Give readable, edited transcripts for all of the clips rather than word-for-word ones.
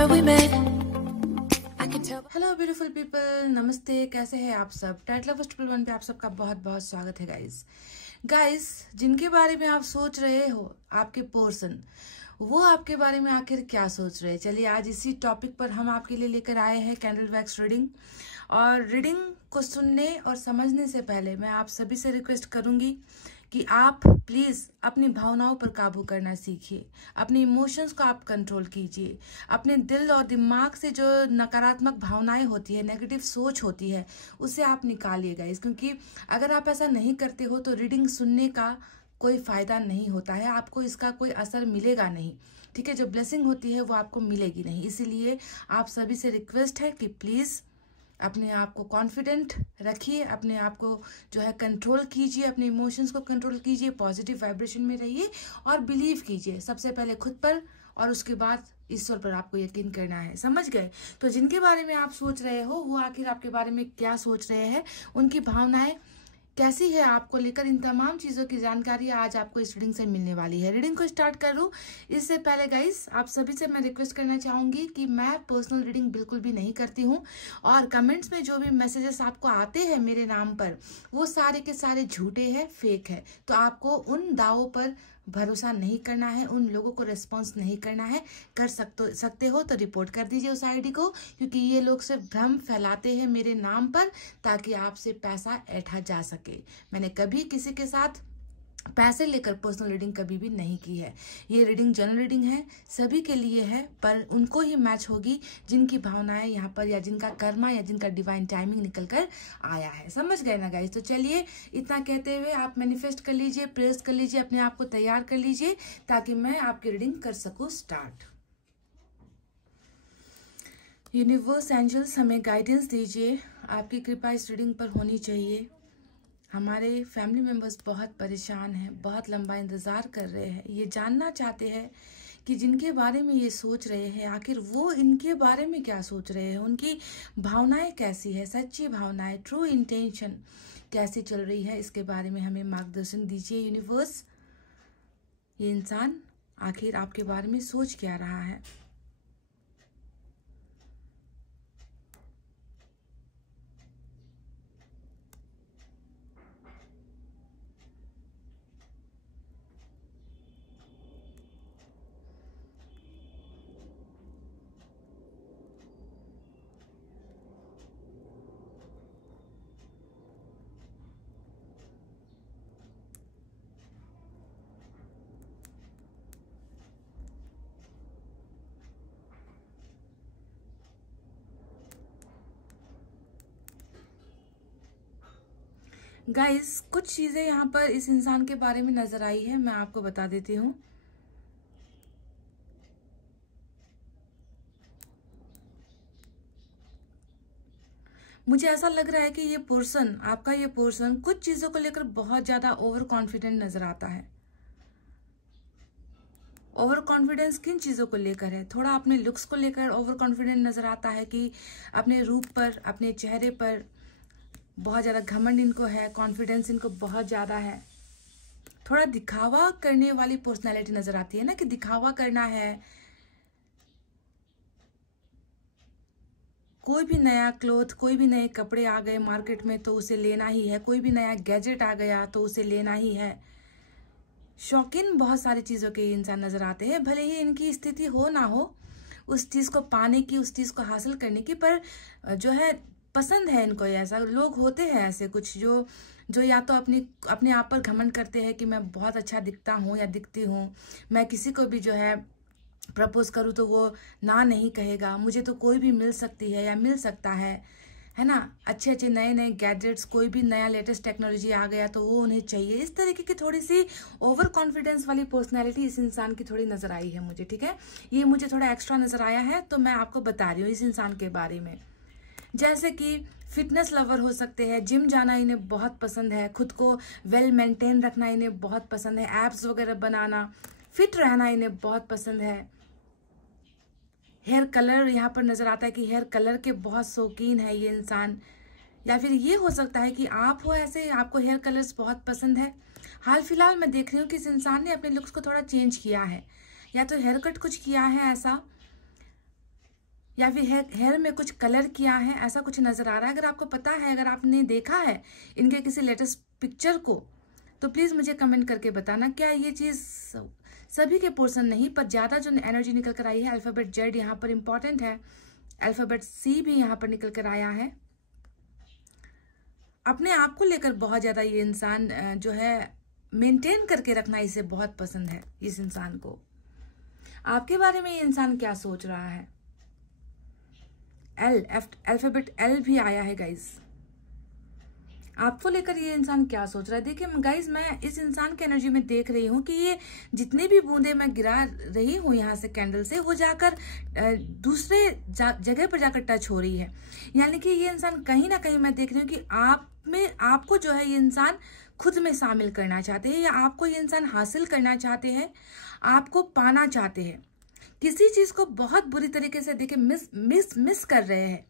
Hello beautiful people, नमस्ते। कैसे हैं आप सब? टाइटल ऑफ ट्रिपल वन पे आप सबका बहुत बहुत स्वागत है गाइस। जिनके बारे में आप सोच रहे हो, आपके पर्सन, वो आपके बारे में आखिर क्या सोच रहे हैं? चलिए आज इसी टॉपिक पर हम आपके लिए लेकर आए हैं कैंडल वैक्स रीडिंग। और रीडिंग को सुनने और समझने से पहले मैं आप सभी से रिक्वेस्ट करूंगी कि आप प्लीज अपनी भावनाओं पर काबू करना सीखिए। अपने इमोशंस को आप कंट्रोल कीजिए। अपने दिल और दिमाग से जो नकारात्मक भावनाएं होती है, नेगेटिव सोच होती है, उसे आप निकालिए गाइस। क्योंकि अगर आप ऐसा नहीं करते हो तो रीडिंग सुनने का कोई फायदा नहीं होता है, आपको इसका कोई असर मिलेगा नहीं। ठीक है, जो ब्लेसिंग होती है वो आपको मिलेगी नहीं। इसीलिए आप सभी से रिक्वेस्ट है कि प्लीज अपने आप को कॉन्फिडेंट रखिए, अपने आप को जो है कंट्रोल कीजिए, अपने इमोशंस को कंट्रोल कीजिए, पॉजिटिव वाइब्रेशन में रहिए और बिलीव कीजिए सबसे पहले खुद पर और उसके बाद ईश्वर पर आपको यकीन करना है। समझ गए? तो जिनके बारे में आप सोच रहे हो वो आखिर आपके बारे में क्या सोच रहे हैं, उनकी भावनाएं कैसी है आपको लेकर, इन तमाम चीजों की जानकारी आज आपको इस रीडिंग से मिलने वाली है। रीडिंग को स्टार्ट करूं इससे पहले गाइस आप सभी से मैं रिक्वेस्ट करना चाहूंगी कि मैं पर्सनल रीडिंग बिल्कुल भी नहीं करती हूं और कमेंट्स में जो भी मैसेजेस आपको आते हैं मेरे नाम पर वो सारे के सारे झूठे हैं, फेक है। तो आपको उन दावों पर भरोसा नहीं करना है, उन लोगों को रिस्पॉन्स नहीं करना है। कर सकते हो तो रिपोर्ट कर दीजिए उस आईडी को, क्योंकि ये लोग सिर्फ भ्रम फैलाते हैं मेरे नाम पर ताकि आपसे पैसा ऐंठा जा सके। मैंने कभी किसी के साथ पैसे लेकर पर्सनल रीडिंग कभी भी नहीं की है। ये रीडिंग जनरल रीडिंग है, सभी के लिए है, पर उनको ही मैच होगी जिनकी भावनाएं यहाँ पर, या जिनका कर्मा या जिनका डिवाइन टाइमिंग निकल कर आया है। समझ गए ना गाइस? तो चलिए इतना कहते हुए आप मैनिफेस्ट कर लीजिए, प्रेयर्स कर लीजिए, अपने आप को तैयार कर लीजिए ताकि मैं आपकी रीडिंग कर सकूं स्टार्ट। यूनिवर्स, एंजल्स हमें गाइडेंस दीजिए, आपकी कृपा इस रीडिंग पर होनी चाहिए। हमारे फैमिली मेंबर्स बहुत परेशान हैं, बहुत लंबा इंतज़ार कर रहे हैं, ये जानना चाहते हैं कि जिनके बारे में ये सोच रहे हैं आखिर वो इनके बारे में क्या सोच रहे हैं, उनकी भावनाएं कैसी है, सच्ची भावनाएं, ट्रू इंटेंशन कैसी चल रही है, इसके बारे में हमें मार्गदर्शन दीजिए यूनिवर्स। ये इंसान आखिर आपके बारे में सोच क्या रहा है? गाइस कुछ चीजें यहाँ पर इस इंसान के बारे में नजर आई है, मैं आपको बता देती हूँ। मुझे ऐसा लग रहा है कि ये पर्सन, आपका ये पर्सन कुछ चीजों को लेकर बहुत ज्यादा ओवर कॉन्फिडेंट नजर आता है। ओवर कॉन्फिडेंस किन चीजों को लेकर है? थोड़ा अपने लुक्स को लेकर ओवर कॉन्फिडेंट नजर आता है कि अपने रूप पर, अपने चेहरे पर बहुत ज्यादा घमंड इनको है, कॉन्फिडेंस इनको बहुत ज्यादा है। थोड़ा दिखावा करने वाली पर्सनैलिटी नजर आती है ना, कि दिखावा करना है। कोई भी नया क्लोथ, कोई भी नए कपड़े आ गए मार्केट में तो उसे लेना ही है, कोई भी नया गैजेट आ गया तो उसे लेना ही है। शौकीन बहुत सारी चीजों के इंसान नजर आते हैं, भले ही इनकी स्थिति हो ना हो उस चीज को पाने की, उस चीज को हासिल करने की, पर जो है पसंद है इनको। ऐसा लोग होते हैं ऐसे कुछ जो या तो अपने आप पर घमंड करते हैं कि मैं बहुत अच्छा दिखता हूँ या दिखती हूँ, मैं किसी को भी जो है प्रपोज करूँ तो वो ना नहीं कहेगा, मुझे तो कोई भी मिल सकती है या मिल सकता है ना। अच्छे अच्छे नए नए गैजेट्स, कोई भी नया लेटेस्ट टेक्नोलॉजी आ गया तो वो उन्हें चाहिए। इस तरीके की थोड़ी सी ओवर कॉन्फिडेंस वाली पर्सनैलिटी इस इंसान की थोड़ी नजर आई है मुझे। ठीक है, ये मुझे थोड़ा एक्स्ट्रा नजर आया है तो मैं आपको बता रही हूँ इस इंसान के बारे में। जैसे कि फिटनेस लवर हो सकते हैं, जिम जाना इन्हें बहुत पसंद है, खुद को वेल मेंटेन रखना इन्हें बहुत पसंद है, एब्स वगैरह बनाना, फिट रहना इन्हें बहुत पसंद है। हेयर कलर यहाँ पर नजर आता है कि हेयर कलर के बहुत शौकीन है ये इंसान। या फिर ये हो सकता है कि आप हो ऐसे, आपको हेयर कलर्स बहुत पसंद है। हाल फिलहाल मैं देख रही हूँ कि इस इंसान ने अपने लुक्स को थोड़ा चेंज किया है, या तो हेयर कट कुछ किया है ऐसा, या फिर हेयर में कुछ कलर किया है, ऐसा कुछ नजर आ रहा है। अगर आपको पता है, अगर आपने देखा है इनके किसी लेटेस्ट पिक्चर को, तो प्लीज मुझे कमेंट करके बताना। क्या ये चीज सभी के पोर्शन नहीं, पर ज्यादा जो एनर्जी निकल कर आई है, अल्फाबेट जेड यहाँ पर इंपॉर्टेंट है, अल्फाबेट सी भी यहाँ पर निकल कर आया है। अपने आप को लेकर बहुत ज्यादा ये इंसान जो है मेंटेन करके रखना इसे बहुत पसंद है। इस इंसान को आपके बारे में ये इंसान क्या सोच रहा है? अल्फाबेट एल भी आया है गाइस। आपको लेकर ये इंसान क्या सोच रहा है? देखिए गाइस, मैं इस इंसान की एनर्जी में देख रही हूँ कि ये जितने भी बूंदे मैं गिरा रही हूँ यहाँ से कैंडल से, वो जाकर दूसरे जगह पर जाकर टच हो रही है। यानी कि ये इंसान कहीं ना कहीं मैं देख रही हूँ कि आपको जो है ये इंसान खुद में शामिल करना चाहते हैं, या आपको ये इंसान हासिल करना चाहते हैं, आपको पाना चाहते हैं। किसी चीज को बहुत बुरी तरीके से देखिए मिस कर रहे हैं।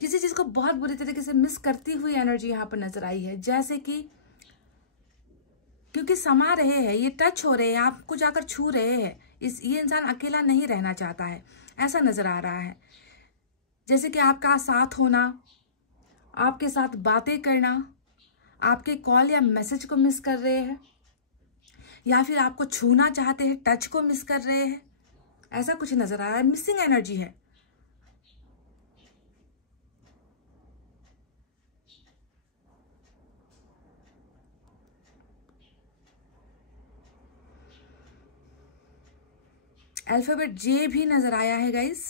किसी चीज को बहुत बुरी तरीके से मिस करती हुई एनर्जी यहाँ पर नजर आई है। जैसे कि क्योंकि समा रहे हैं, ये टच हो रहे हैं, आपको जाकर छू रहे हैं। ये इंसान अकेला नहीं रहना चाहता है, ऐसा नजर आ रहा है। जैसे कि आपका साथ होना, आपके साथ बातें करना, आपके कॉल या मैसेज को मिस कर रहे हैं, या फिर आपको छूना चाहते हैं, टच को मिस कर रहे हैं, ऐसा कुछ नजर आ रहा है। मिसिंग एनर्जी है। अल्फाबेट जे भी नजर आया है गाइस।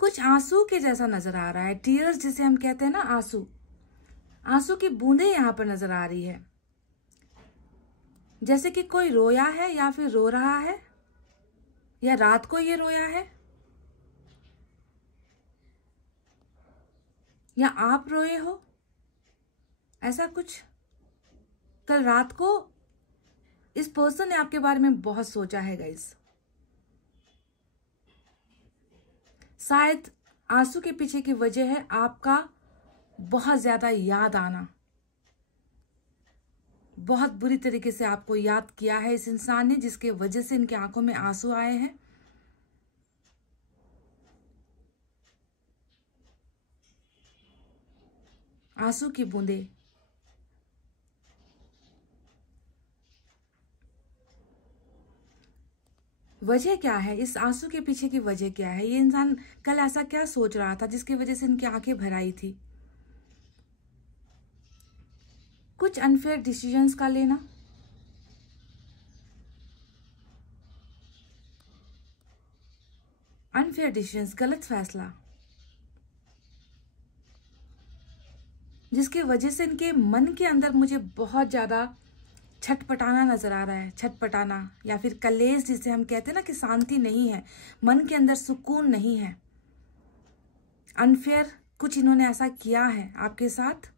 कुछ आंसू के जैसा नजर आ रहा है, टीयर्स जिसे हम कहते हैं ना, आंसू, आंसू की बूंदें यहां पर नजर आ रही है। जैसे कि कोई रोया है, या फिर रो रहा है, या रात को ये रोया है, या आप रोए हो, ऐसा कुछ। कल रात को इस पर्सन ने आपके बारे में बहुत सोचा है गाइस। शायद आंसू के पीछे की वजह है आपका बहुत ज्यादा याद आना। बहुत बुरी तरीके से आपको याद किया है इस इंसान ने, जिसके वजह से इनकी आंखों में आंसू आए हैं। आंसू की बूंदे, वजह क्या है? इस आंसू के पीछे की वजह क्या है? ये इंसान कल ऐसा क्या सोच रहा था जिसकी वजह से इनकी आंखें भर आई थी? कुछ अनफेयर डिसीजंस का लेना, अनफेयर डिसीजंस, गलत फैसला, जिसकी वजह से इनके मन के अंदर मुझे बहुत ज्यादा छटपटाना नजर आ रहा है। छटपटाना, या फिर कलेश जिसे हम कहते हैं ना, कि शांति नहीं है, मन के अंदर सुकून नहीं है। अनफेयर कुछ इन्होंने ऐसा किया है आपके साथ।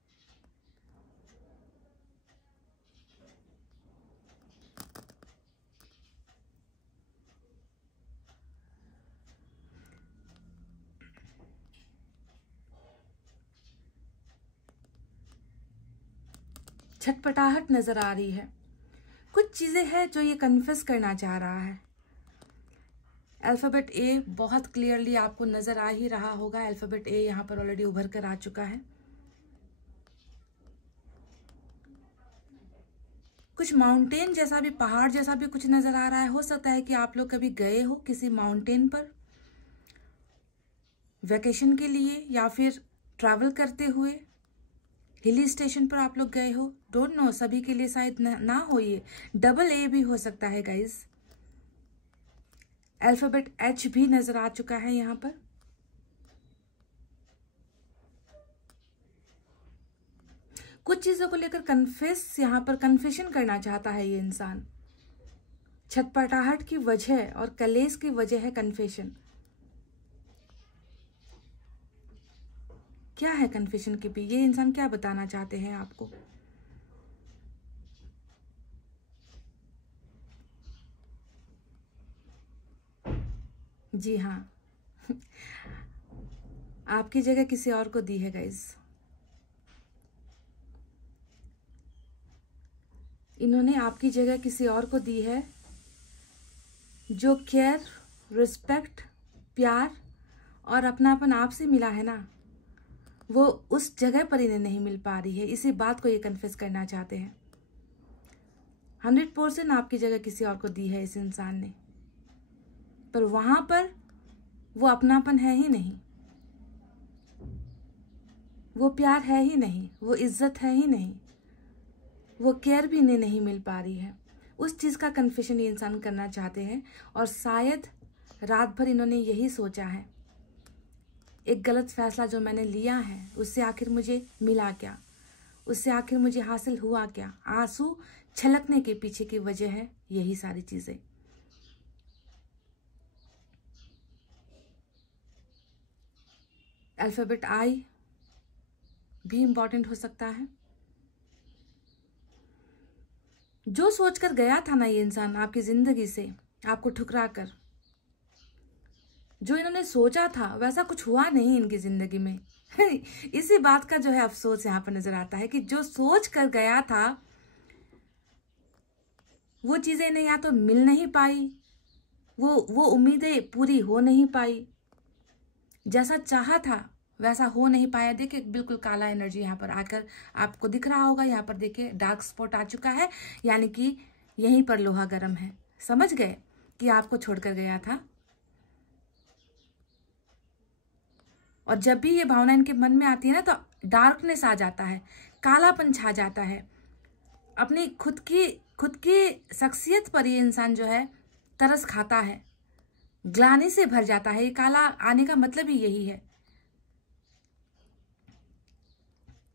छटपटाहट नजर आ रही है। कुछ चीजें हैं जो ये कन्फेस करना चाह रहा है। अल्फाबेट ए बहुत क्लियरली आपको नजर आ ही रहा होगा। अल्फाबेट ए यहाँ पर ऑलरेडी उभर कर आ चुका है। कुछ माउंटेन जैसा भी, पहाड़ जैसा भी कुछ नजर आ रहा है। हो सकता है कि आप लोग कभी गए हो किसी माउंटेन पर वेकेशन के लिए, या फिर ट्रैवल करते हुए हिली स्टेशन पर आप लोग गए हो। डोंट नो, सभी के लिए शायद ना हो। ये डबल ए भी हो सकता है गाइस। अल्फाबेट एच भी नजर आ चुका है यहाँ पर। कुछ चीजों को लेकर कन्फेस, यहाँ पर कन्फेशन करना चाहता है ये इंसान। छटपटाहट की वजह और कलेश की वजह है कन्फेशन। क्या है कन्फेशन के भी? ये इंसान क्या बताना चाहते हैं आपको? जी हाँ, आपकी जगह किसी और को दी है गाइस। इन्होंने आपकी जगह किसी और को दी है, जो केयर, रिस्पेक्ट, प्यार और अपनापन आपसे मिला है ना, वो उस जगह पर इन्हें नहीं मिल पा रही है। इसी बात को ये कन्फेस करना चाहते हैं। 100% आपकी जगह किसी और को दी है इस इंसान ने, पर वहां पर वो अपनापन है ही नहीं, वो प्यार है ही नहीं, वो इज्जत है ही नहीं, वो केयर भी इन्हें नहीं मिल पा रही है। उस चीज़ का कन्फेशन ये इंसान करना चाहते हैं, और शायद रात भर इन्होंने यही सोचा है, एक गलत फैसला जो मैंने लिया है उससे आखिर मुझे मिला क्या, उससे आखिर मुझे हासिल हुआ क्या। आंसू छलकने के पीछे की वजह है यही सारी चीजें। अल्फाबेट आई भी इंपॉर्टेंट हो सकता है। जो सोचकर गया था ना ये इंसान आपकी जिंदगी से, आपको ठुकरा कर, जो इन्होंने सोचा था वैसा कुछ हुआ नहीं इनकी जिंदगी में। इसी बात का जो है अफसोस यहाँ पर नजर आता है कि जो सोच कर गया था वो चीजें इन्हें या तो मिल नहीं पाई, वो उम्मीदें पूरी हो नहीं पाई, जैसा चाहा था वैसा हो नहीं पाया। देखिए बिल्कुल काला एनर्जी यहाँ पर आकर आपको दिख रहा होगा। यहाँ पर देखिए डार्क स्पॉट आ चुका है, यानी कि यहीं पर लोहा गर्म है। समझ गए कि आपको छोड़कर गया था। और जब भी ये भावना इनके मन में आती है ना, तो डार्कनेस आ जाता है, कालापन छा जाता है। अपनी खुद की शख्सियत पर ये इंसान जो है तरस खाता है, ग्लानि से भर जाता है। ये काला आने का मतलब ही यही है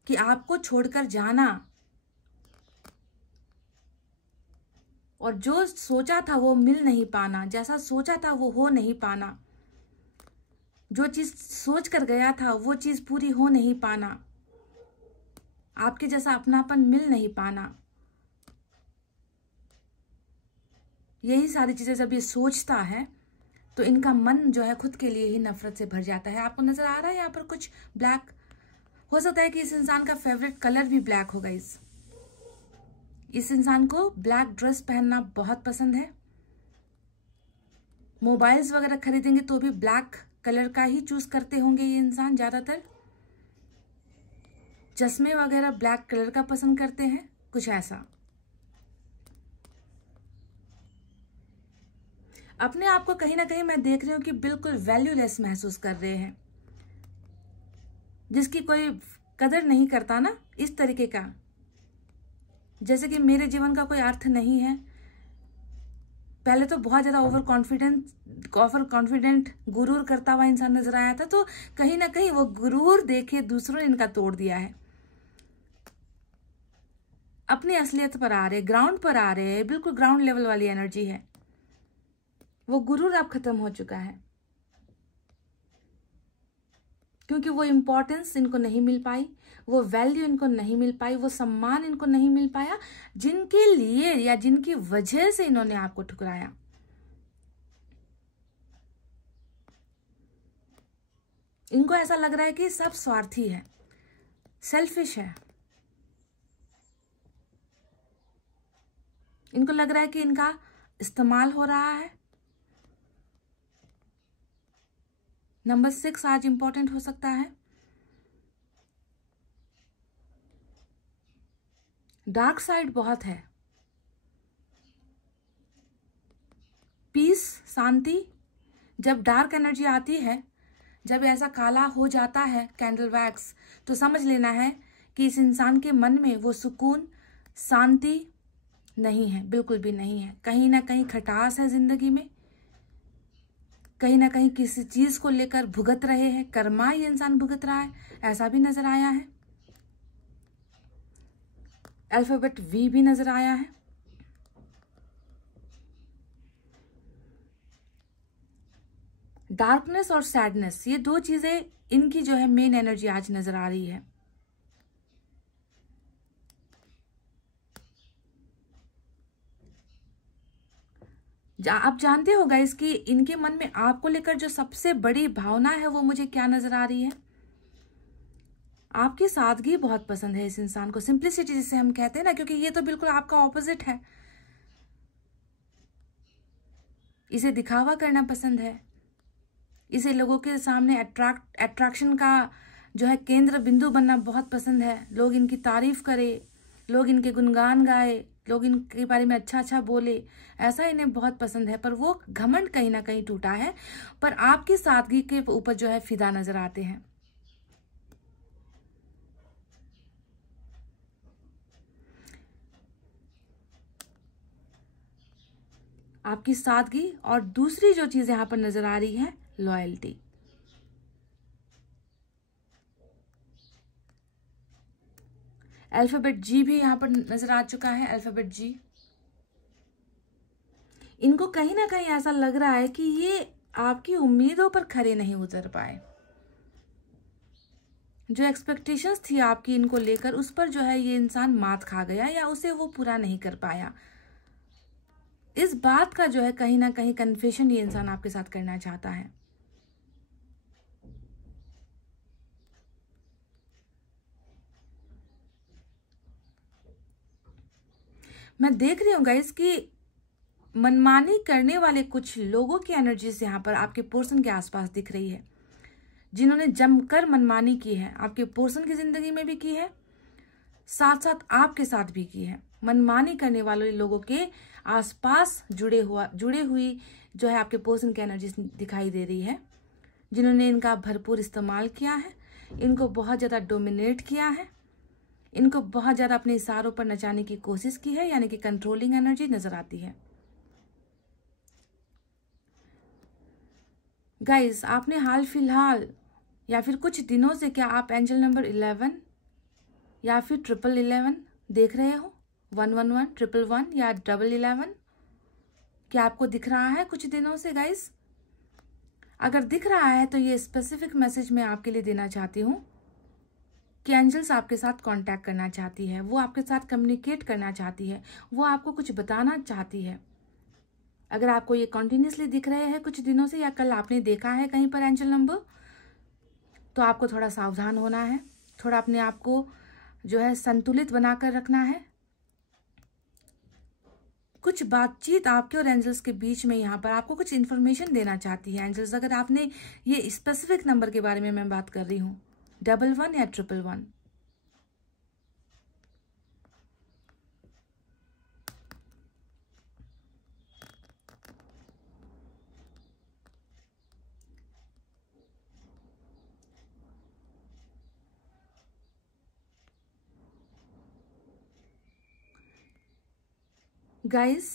कि आपको छोड़कर जाना, और जो सोचा था वो मिल नहीं पाना, जैसा सोचा था वो हो नहीं पाना, जो चीज सोच कर गया था वो चीज पूरी हो नहीं पाना, आपके जैसा अपनापन मिल नहीं पाना, यही सारी चीजें जब ये सोचता है तो इनका मन जो है खुद के लिए ही नफरत से भर जाता है। आपको नजर आ रहा है यहाँ पर कुछ ब्लैक, हो सकता है कि इस इंसान का फेवरेट कलर भी ब्लैक होगा। इस इंसान को ब्लैक ड्रेस पहनना बहुत पसंद है। मोबाइल्स वगैरह खरीदेंगे तो भी ब्लैक कलर का ही चूज करते होंगे ये इंसान ज्यादातर। चश्मे वगैरह ब्लैक कलर का पसंद करते हैं, कुछ ऐसा। अपने आप को कहीं ना कहीं मैं देख रही हूं कि बिल्कुल वैल्यूलेस महसूस कर रहे हैं, जिसकी कोई कदर नहीं करता ना, इस तरीके का, जैसे कि मेरे जीवन का कोई अर्थ नहीं है। पहले तो बहुत ज्यादा ओवर कॉन्फिडेंट गुरूर करता हुआ इंसान नजर आया था, तो कहीं ना कहीं वो गुरूर देखे दूसरों ने इनका तोड़ दिया है। अपनी असलियत पर आ रहे, ग्राउंड पर आ रहे, बिल्कुल ग्राउंड लेवल वाली एनर्जी है। वो गुरूर अब खत्म हो चुका है, क्योंकि वो इम्पोर्टेंस इनको नहीं मिल पाई, वो वैल्यू इनको नहीं मिल पाई, वो सम्मान इनको नहीं मिल पाया, जिनके लिए या जिनकी वजह से इन्होंने आपको ठुकराया। इनको ऐसा लग रहा है कि सब स्वार्थी है, सेल्फिश है। इनको लग रहा है कि इनका इस्तेमाल हो रहा है। नंबर 6 आज इंपॉर्टेंट हो सकता है। डार्क साइड बहुत है। पीस, शांति, जब डार्क एनर्जी आती है, जब ऐसा काला हो जाता है कैंडल वैक्स, तो समझ लेना है कि इस इंसान के मन में वो सुकून, शांति नहीं है, बिल्कुल भी नहीं है। कहीं ना कहीं खटास है जिंदगी में, कहीं ना कहीं किसी चीज को लेकर भुगत रहे हैं, कर्मा ये इंसान भुगत रहा है, ऐसा भी नजर आया है। अल्फाबेट वी भी नजर आया है। डार्कनेस और सैडनेस, ये दो चीजें इनकी जो है मेन एनर्जी आज नजर आ रही है। आप जानते हो गाइस कि इनके मन में आपको लेकर जो सबसे बड़ी भावना है वो मुझे क्या नजर आ रही है? आपकी सादगी बहुत पसंद है इस इंसान को, सिंप्लिसिटी जिसे हम कहते हैं ना, क्योंकि ये तो बिल्कुल आपका ऑपोजिट है। इसे दिखावा करना पसंद है, इसे लोगों के सामने अट्रैक्शन का जो है केंद्र बिंदु बनना बहुत पसंद है। लोग इनकी तारीफ करे, लोग इनके गुणगान गाए, लोग इनके बारे में अच्छा अच्छा बोले, ऐसा इन्हें बहुत पसंद है। पर वो घमंड कहीं ना कहीं टूटा है, पर आपकी सादगी के ऊपर जो है फिदा नजर आते हैं। आपकी सादगी, और दूसरी जो चीज यहां पर नजर आ रही है, लॉयल्टी। अल्फाबेट जी भी यहां पर नजर आ चुका है, अल्फाबेट जी। इनको कहीं ना कहीं ऐसा लग रहा है कि ये आपकी उम्मीदों पर खरे नहीं उतर पाए। जो एक्सपेक्टेशंस थी आपकी इनको लेकर, उस पर जो है ये इंसान मात खा गया या उसे वो पूरा नहीं कर पाया। इस बात का जो है कहीं ना कहीं कन्फेशन ये इंसान आपके साथ करना चाहता है। मैं देख रही हूँ गाइस कि मनमानी करने वाले कुछ लोगों की एनर्जीज यहाँ पर आपके पोर्शन के आसपास दिख रही है, जिन्होंने जमकर मनमानी की है, आपके पोर्शन की जिंदगी में भी की है, साथ साथ आपके साथ भी की है। मनमानी करने वाले लोगों के आसपास जुड़े हुई जो है आपके पोर्शन की एनर्जी दिखाई दे रही है, जिन्होंने इनका भरपूर इस्तेमाल किया है, इनको बहुत ज्यादा डोमिनेट किया है, इनको बहुत ज्यादा अपने इशारों पर नचाने की कोशिश की है, यानी कि कंट्रोलिंग एनर्जी नजर आती है। गाइस, आपने हाल फिलहाल या फिर कुछ दिनों से क्या आप एंजल नंबर 11 या फिर 1111 देख रहे हो? 111, 111 या 1111 क्या आपको दिख रहा है कुछ दिनों से गाइस? अगर दिख रहा है तो ये स्पेसिफिक मैसेज मैं आपके लिए देना चाहती हूँ कि एंजल्स आपके साथ कांटेक्ट करना चाहती है, वो आपके साथ कम्युनिकेट करना चाहती है, वो आपको कुछ बताना चाहती है। अगर आपको ये कॉन्टिन्यूसली दिख रहे हैं कुछ दिनों से, या कल आपने देखा है कहीं पर एंजल नंबर, तो आपको थोड़ा सावधान होना है, थोड़ा अपने आप को जो है संतुलित बनाकर रखना है। कुछ बातचीत आपके और एंजल्स के बीच में यहाँ पर आपको कुछ इन्फॉर्मेशन देना चाहती है एंजल्स। अगर आपने ये स्पेसिफिक नंबर के बारे में मैं बात कर रही हूँ, 11 या 111। गाइस,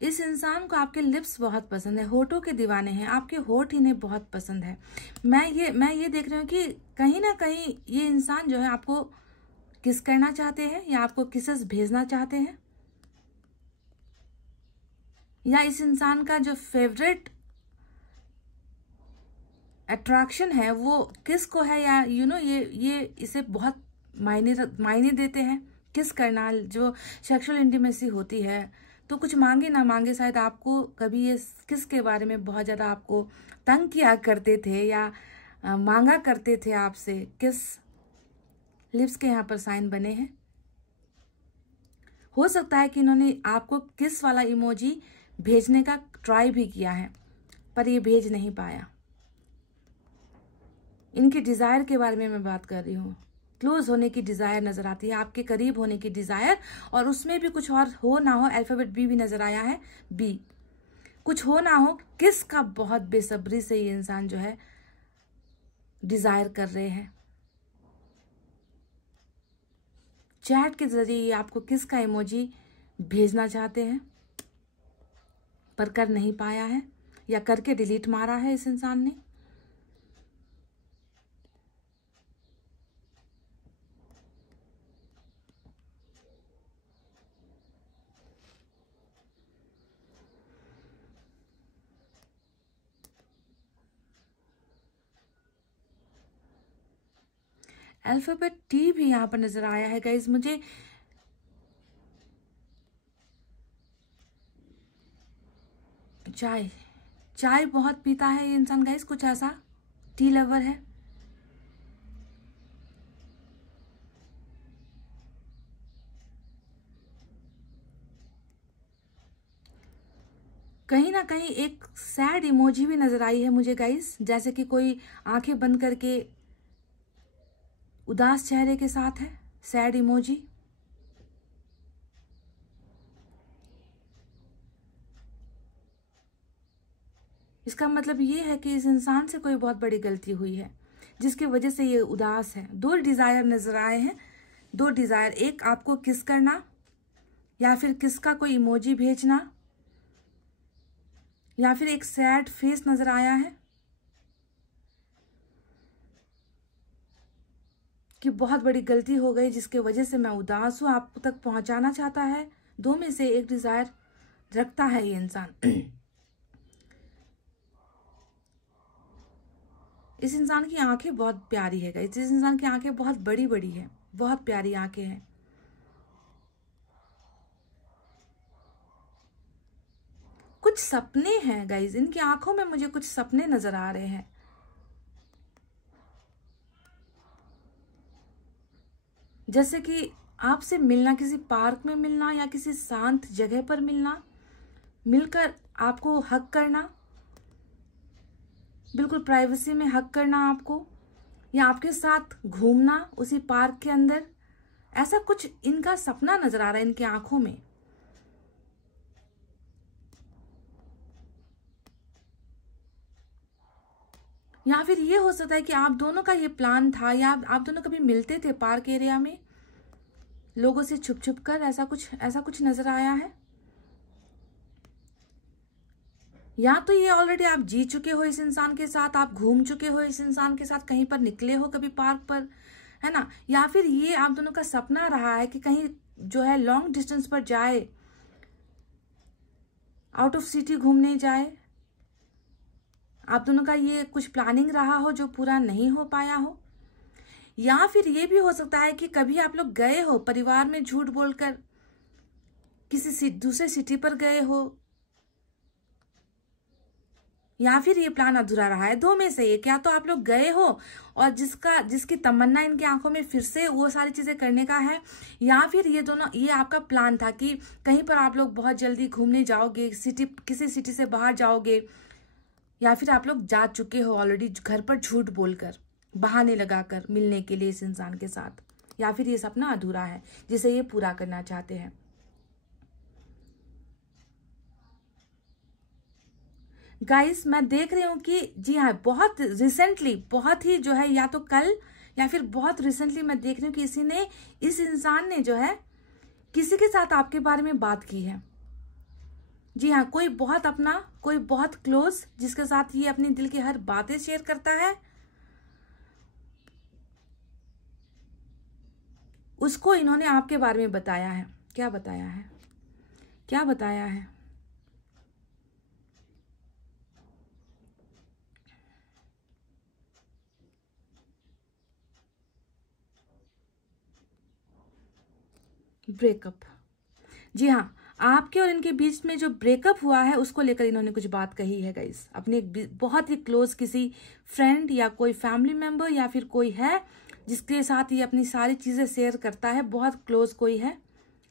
इस इंसान को आपके लिप्स बहुत पसंद है, होठों के दीवाने हैं, आपके होठ इन्हें बहुत पसंद है। मैं ये देख रही हूँ कि कहीं ना कहीं ये इंसान जो है आपको किस करना चाहते हैं, या आपको किसेस भेजना चाहते हैं, या इस इंसान का जो फेवरेट अट्रैक्शन है वो किस को है, या ये इसे बहुत मायने देते हैं। किस करना, जो सेक्सुअल इंटीमेसी होती है, तो कुछ मांगे ना मांगे शायद आपको कभी ये किस के बारे में बहुत ज्यादा आपको तंग किया करते थे, या मांगा करते थे आपसे। किस लिप्स के यहाँ पर साइन बने हैं। हो सकता है कि इन्होंने आपको किस वाला इमोजी भेजने का ट्राई भी किया है, पर ये भेज नहीं पाया। इनके डिजायर के बारे में मैं बात कर रही हूँ। क्लोज होने की डिजायर नजर आती है, आपके करीब होने की डिजायर, और उसमें भी कुछ और हो ना हो, अल्फाबेट बी भी नजर आया है, बी कुछ हो ना हो, किस का बहुत बेसब्री से ये इंसान जो है डिजायर कर रहे हैं। चैट के जरिए आपको किस का इमोजी भेजना चाहते हैं, पर कर नहीं पाया है, या करके डिलीट मारा है इस इंसान ने। अल्फाबेट टी भी यहां पर नजर आया है गाइज मुझे। चाय, चाय बहुत पीता है ये इंसान गाइस, कुछ ऐसा टी लवर है। कहीं ना कहीं एक सैड इमोजी भी नजर आई है मुझे गाइस, जैसे कि कोई आंखें बंद करके उदास चेहरे के साथ है, सैड इमोजी। इसका मतलब ये है कि इस इंसान से कोई बहुत बड़ी गलती हुई है जिसकी वजह से ये उदास है। दो डिजायर नजर आए हैं, दो डिजायर, एक आपको किस करना या फिर किस का कोई इमोजी भेजना, या फिर एक सैड फेस नजर आया है कि बहुत बड़ी गलती हो गई जिसके वजह से मैं उदास हूं, आप तक पहुंचाना चाहता है। दो में से एक डिजायर रखता है ये इंसान। इस इंसान की आंखें बहुत प्यारी है गाइस, इस इंसान की आंखें बहुत बड़ी बड़ी है, बहुत प्यारी आंखें हैं। कुछ सपने हैं गाइस, इनकी आंखों में मुझे कुछ सपने नजर आ रहे हैं। जैसे कि आपसे मिलना, किसी पार्क में मिलना या किसी शांत जगह पर मिलना, मिलकर आपको हक करना, बिल्कुल प्राइवेसी में हक करना आपको, या आपके साथ घूमना उसी पार्क के अंदर, ऐसा कुछ इनका सपना नजर आ रहा है इनकी आंखों में। या फिर ये हो सकता है कि आप दोनों का ये प्लान था, या आप दोनों कभी मिलते थे पार्क एरिया में लोगों से छुप छुप कर, ऐसा कुछ नजर आया है। या तो ये ऑलरेडी आप जी चुके हो इस इंसान के साथ, आप घूम चुके हो इस इंसान के साथ, कहीं पर निकले हो कभी पार्क पर, है ना। या फिर ये आप दोनों का सपना रहा है कि कहीं जो है लॉन्ग डिस्टेंस पर जाए, आउट ऑफ सिटी घूमने जाए। आप दोनों का ये कुछ प्लानिंग रहा हो जो पूरा नहीं हो पाया हो। या फिर ये भी हो सकता है कि कभी आप लोग गए हो परिवार में झूठ बोलकर, किसी दूसरे सिटी पर गए हो, या फिर ये प्लान अधूरा रहा है। दो में से एक, या तो आप लोग गए हो और जिसकी तमन्ना इनकी आंखों में फिर से वो सारी चीजें करने का है, या फिर ये आपका प्लान था कि कहीं पर आप लोग बहुत जल्दी घूमने जाओगे, किसी सिटी से बाहर जाओगे, या फिर आप लोग जा चुके हो ऑलरेडी घर पर झूठ बोलकर, बहाने लगाकर मिलने के लिए इस इंसान के साथ। या फिर ये सपना अधूरा है जिसे ये पूरा करना चाहते हैं। गाइस मैं देख रही हूं कि जी हाँ, बहुत रिसेंटली, बहुत ही जो है, या तो कल या फिर बहुत रिसेंटली मैं देख रही हूँ कि इस इंसान ने जो है किसी के साथ आपके बारे में बात की है। जी हाँ, कोई बहुत क्लोज, जिसके साथ ये अपनी दिल की हर बातें शेयर करता है, उसको इन्होंने आपके बारे में बताया है। क्या बताया है, क्या बताया है? ब्रेकअप। जी हाँ, आपके और इनके बीच में जो ब्रेकअप हुआ है उसको लेकर इन्होंने कुछ बात कही है गाइस। अपने बहुत ही क्लोज किसी फ्रेंड या कोई फैमिली मेंबर या फिर कोई है जिसके साथ ये अपनी सारी चीजें शेयर करता है, बहुत क्लोज कोई है,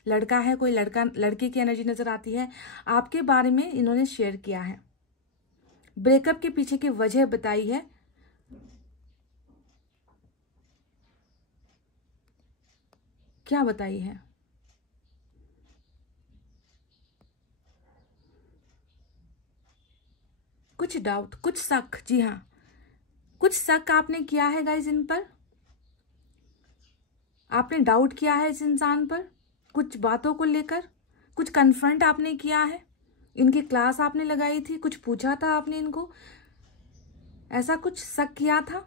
लड़का है, कोई लड़के की एनर्जी नजर आती है, आपके बारे में इन्होंने शेयर किया है। ब्रेकअप के पीछे की वजह बताई है। क्या बताई है? कुछ डाउट, कुछ शक। जी हाँ, कुछ शक आपने किया है गाइस इन पर, आपने डाउट किया है इस इंसान पर, कुछ बातों को लेकर कुछ कन्फ्रंट आपने किया है, इनकी क्लास आपने लगाई थी, कुछ पूछा था आपने इनको, ऐसा कुछ शक किया था।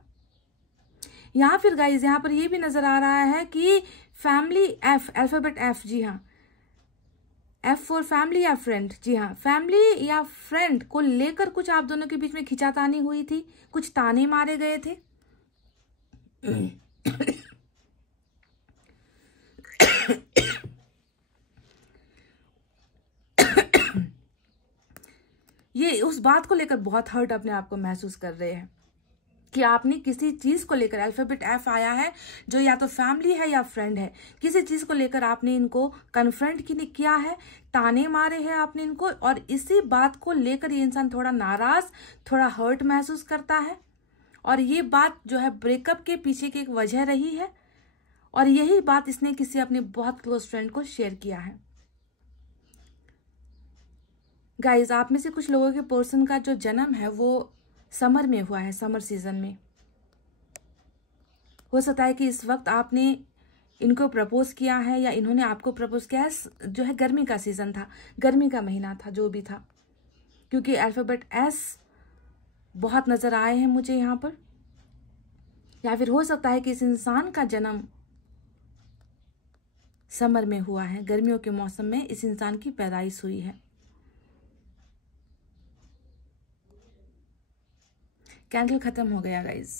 या फिर गाइस यहाँ पर ये भी नजर आ रहा है कि फैमिली एफ, अल्फाबेट एफ, जी हाँ, एफ फॉर फैमिली या फ्रेंड। जी हाँ, फैमिली या फ्रेंड को लेकर कुछ आप दोनों के बीच में खिंचातानी हुई थी, कुछ ताने मारे गए थे। ये बात को लेकर बहुत हर्ट अपने आप को महसूस कर रहे हैं कि आपने किसी चीज को लेकर, अल्फाबेट F आया है जो या तो फैमिली है या फ्रेंड है, किसी चीज को लेकर आपने इनको कन्फ्रंट किया है, ताने मारे हैं आपने इनको, और इसी बात को लेकर ये इंसान थोड़ा नाराज, थोड़ा हर्ट महसूस करता है। और ये बात जो है ब्रेकअप के पीछे की एक वजह रही है, और यही बात इसने किसी अपने बहुत क्लोज फ्रेंड को शेयर किया है। गाइज, आप में से कुछ लोगों के पर्सन का जो जन्म है वो समर में हुआ है, समर सीजन में। हो सकता है कि इस वक्त आपने इनको प्रपोज किया है या इन्होंने आपको प्रपोज किया है, जो है गर्मी का सीजन था, गर्मी का महीना था, जो भी था, क्योंकि अल्फाबेट S बहुत नजर आए हैं मुझे यहाँ पर। या फिर हो सकता है कि इस इंसान का जन्म समर में हुआ है, गर्मियों के मौसम में इस इंसान की पैदाइश हुई है। कैंडल खत्म हो गया गाइज।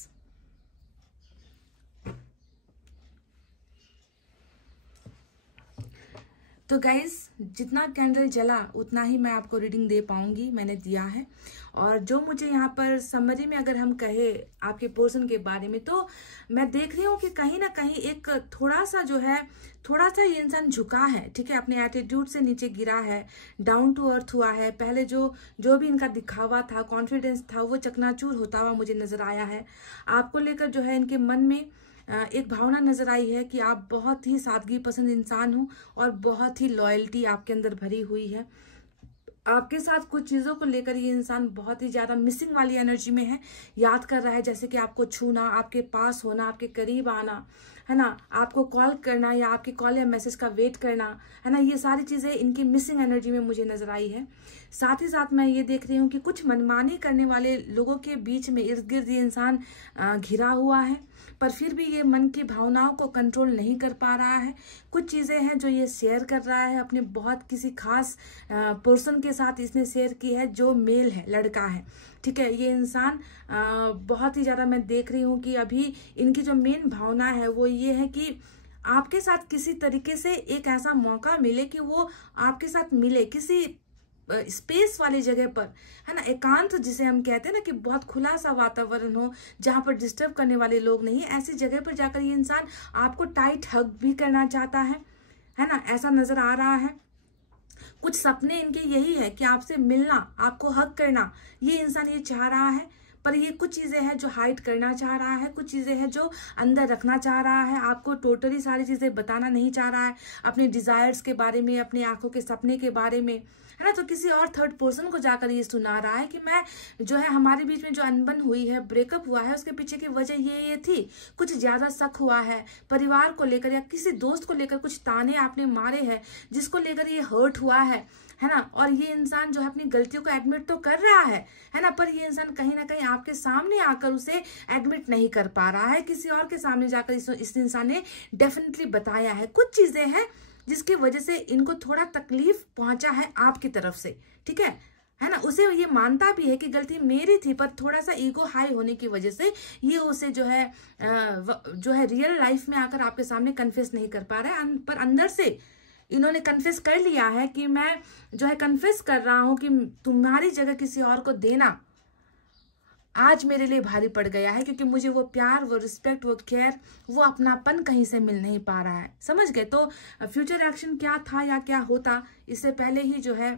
तो गाइज, जितना कैंडल जला उतना ही मैं आपको रीडिंग दे पाऊंगी, मैंने दिया है। और जो मुझे यहाँ पर समरी में अगर हम कहे आपके पर्सन के बारे में, तो मैं देख रही हूँ कि कहीं ना कहीं एक थोड़ा सा ये इंसान झुका है, ठीक है, अपने एटीट्यूड से नीचे गिरा है, डाउन टू अर्थ हुआ है। पहले जो भी इनका दिखावा था, कॉन्फिडेंस था, वो चकनाचूर होता हुआ मुझे नजर आया है। आपको लेकर जो है इनके मन में एक भावना नजर आई है कि आप बहुत ही सादगी पसंद इंसान हो और बहुत ही लॉयल्टी आपके अंदर भरी हुई है। आपके साथ कुछ चीजों को लेकर ये इंसान बहुत ही ज्यादा मिसिंग वाली एनर्जी में है, याद कर रहा है, जैसे कि आपको छूना, आपके पास होना, आपके करीब आना, है ना, आपको कॉल करना या आपके कॉल या मैसेज का वेट करना, है ना, ये सारी चीजें इनकी मिसिंग एनर्जी में मुझे नजर आई है। साथ ही साथ मैं ये देख रही हूँ कि कुछ मनमानी करने वाले लोगों के बीच में इर्द गिर्द ये इंसान घिरा हुआ है, पर फिर भी ये मन की भावनाओं को कंट्रोल नहीं कर पा रहा है। कुछ चीजें हैं जो ये शेयर कर रहा है अपने बहुत किसी खास पर्सन के साथ, इसने शेयर की है, जो मेल है, लड़का है, ठीक है। ये इंसान बहुत ही ज्यादा मैं देख रही हूँ कि अभी इनकी जो मेन भावना है वो ये है कि आपके साथ किसी तरीके से एक ऐसा मौका मिले कि वो आपके साथ मिले किसी स्पेस वाली जगह पर, है ना, एकांत जिसे हम कहते हैं ना, कि बहुत खुला सा वातावरण हो जहां पर डिस्टर्ब करने वाले लोग नहीं, ऐसी जगह पर जाकर ये इंसान आपको टाइट हग भी करना चाहता है ना, ऐसा नजर आ रहा है। कुछ सपने इनके यही है कि आपसे मिलना, आपको हग करना, ये इंसान ये चाह रहा है, पर ये कुछ चीजें हैं जो हाइड करना चाह रहा है, कुछ चीजें हैं जो अंदर रखना चाह रहा है, आपको टोटली सारी चीजें बताना नहीं चाह रहा है, अपने डिजायर्स के बारे में, अपनी आंखों के सपने के बारे में, है ना। तो किसी और थर्ड पर्सन को जाकर ये सुना रहा है कि मैं जो है, हमारे बीच में जो अनबन हुई है, ब्रेकअप हुआ है, उसके पीछे की वजह ये थी, कुछ ज्यादा शक हुआ है परिवार को लेकर या किसी दोस्त को लेकर, कुछ ताने आपने मारे हैं जिसको लेकर ये हर्ट हुआ है ना। और ये इंसान जो है अपनी गलतियों को एडमिट तो कर रहा है ना, पर ये इंसान कहीं ना कहीं आपके सामने आकर उसे एडमिट नहीं कर पा रहा है। किसी और के सामने जाकर इस इंसान ने डेफिनेटली बताया है। कुछ चीजें हैं जिसकी वजह से इनको थोड़ा तकलीफ पहुंचा है आपकी तरफ से, ठीक है ना। उसे ये मानता भी है कि गलती मेरी थी, पर थोड़ा सा ईगो हाई होने की वजह से ये उसे जो है रियल लाइफ में आकर आपके सामने कन्फेस नहीं कर पा रहा है। पर अंदर से इन्होंने कन्फेस कर लिया है कि मैं जो है कन्फेस कर रहा हूं कि तुम्हारी जगह किसी और को देना आज मेरे लिए भारी पड़ गया है, क्योंकि मुझे वो प्यार, वो रिस्पेक्ट, वो केयर, वो अपनापन कहीं से मिल नहीं पा रहा है। समझ गए? तो फ्यूचर एक्शन क्या था या क्या होता, इससे पहले ही जो है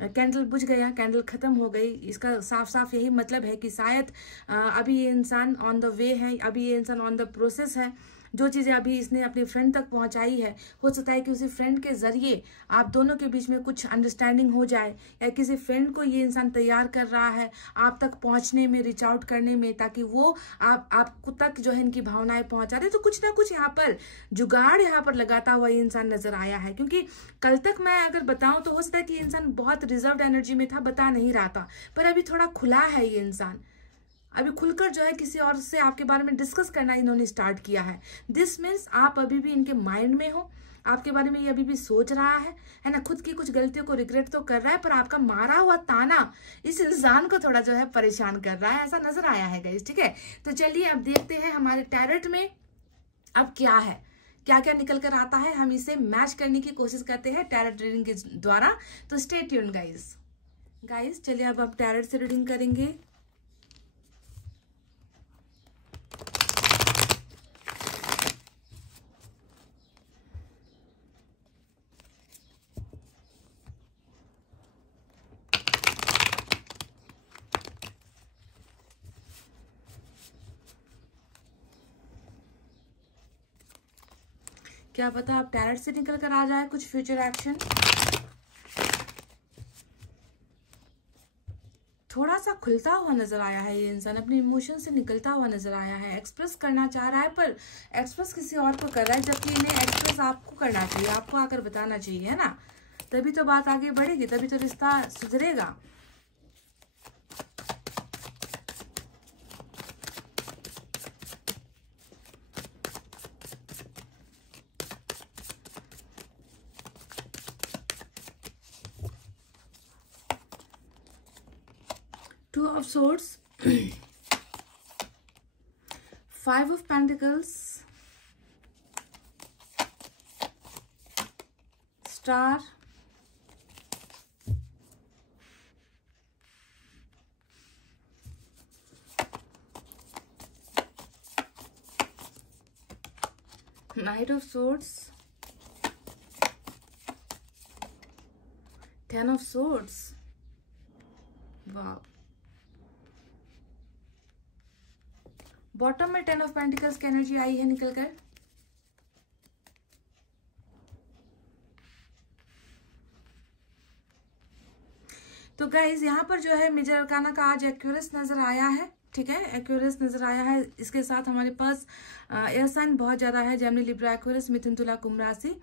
कैंडल बुझ गया, कैंडल खत्म हो गई। इसका साफ साफ यही मतलब है कि शायद अभी ये इंसान ऑन द वे है, अभी ये इंसान ऑन द प्रोसेस है। जो चीजें अभी इसने अपने फ्रेंड तक पहुंचाई है, हो सकता है कि उसी फ्रेंड के जरिए आप दोनों के बीच में कुछ अंडरस्टैंडिंग हो जाए, या किसी फ्रेंड को ये इंसान तैयार कर रहा है आप तक पहुंचने में, रीच आउट करने में, ताकि वो आपको तक जो है इनकी भावनाएं पहुंचा दे। तो कुछ ना कुछ यहाँ पर जुगाड़ यहाँ पर लगाता हुआ ये इंसान नजर आया है। क्योंकि कल तक मैं अगर बताऊं तो हो सकता है कि ये इंसान बहुत रिजर्व्ड एनर्जी में था, बता नहीं रहा था, पर अभी थोड़ा खुला है ये इंसान। अभी खुलकर जो है किसी और से आपके बारे में डिस्कस करना इन्होंने स्टार्ट किया है। दिस मीन्स आप अभी भी इनके माइंड में हो, आपके बारे में ये अभी भी सोच रहा है ना, खुद की कुछ गलतियों को रिग्रेट तो कर रहा है, पर आपका मारा हुआ ताना इस इंसान को थोड़ा जो है परेशान कर रहा है, ऐसा नजर आया है गाइस, ठीक है। तो चलिए अब देखते हैं हमारे टैरोट में अब क्या है, क्या क्या निकल कर आता है, हम इसे मैच करने की कोशिश करते हैं टैरोट रीडिंग के द्वारा। तो स्टे ट्यून्ड गाइस। गाइस चलिए अब हम टैरेट से रीडिंग करेंगे। क्या पता आप टैरेट से निकल कर आ जाए कुछ फ्यूचर एक्शन। थोड़ा सा खुलता हुआ नजर आया है ये इंसान, अपने इमोशन से निकलता हुआ नजर आया है। एक्सप्रेस करना चाह रहा है पर एक्सप्रेस किसी और को कर रहा है, जबकि इन्हें एक्सप्रेस आपको करना चाहिए, आपको आकर बताना चाहिए, है ना। तभी तो बात आगे बढ़ेगी, तभी तो रिश्ता सुधरेगा। Two of Swords, Five of Pentacles, Star, Knight of Swords, Ten of Swords. वाह, बॉटम में 10 ऑफ पेंटिकल्स की एनर्जी आई है निकलकर। तो गाइज यहाँ पर जो है मेजर अरकाना का आज एक्यूरेस नजर आया है, ठीक है, एक्यूरेस नजर आया है। इसके साथ हमारे पास एयर साइन बहुत ज्यादा है, जेमिनी, लिब्रा, एक्वेरियस, मिथुन, तुला, कुंभ राशि,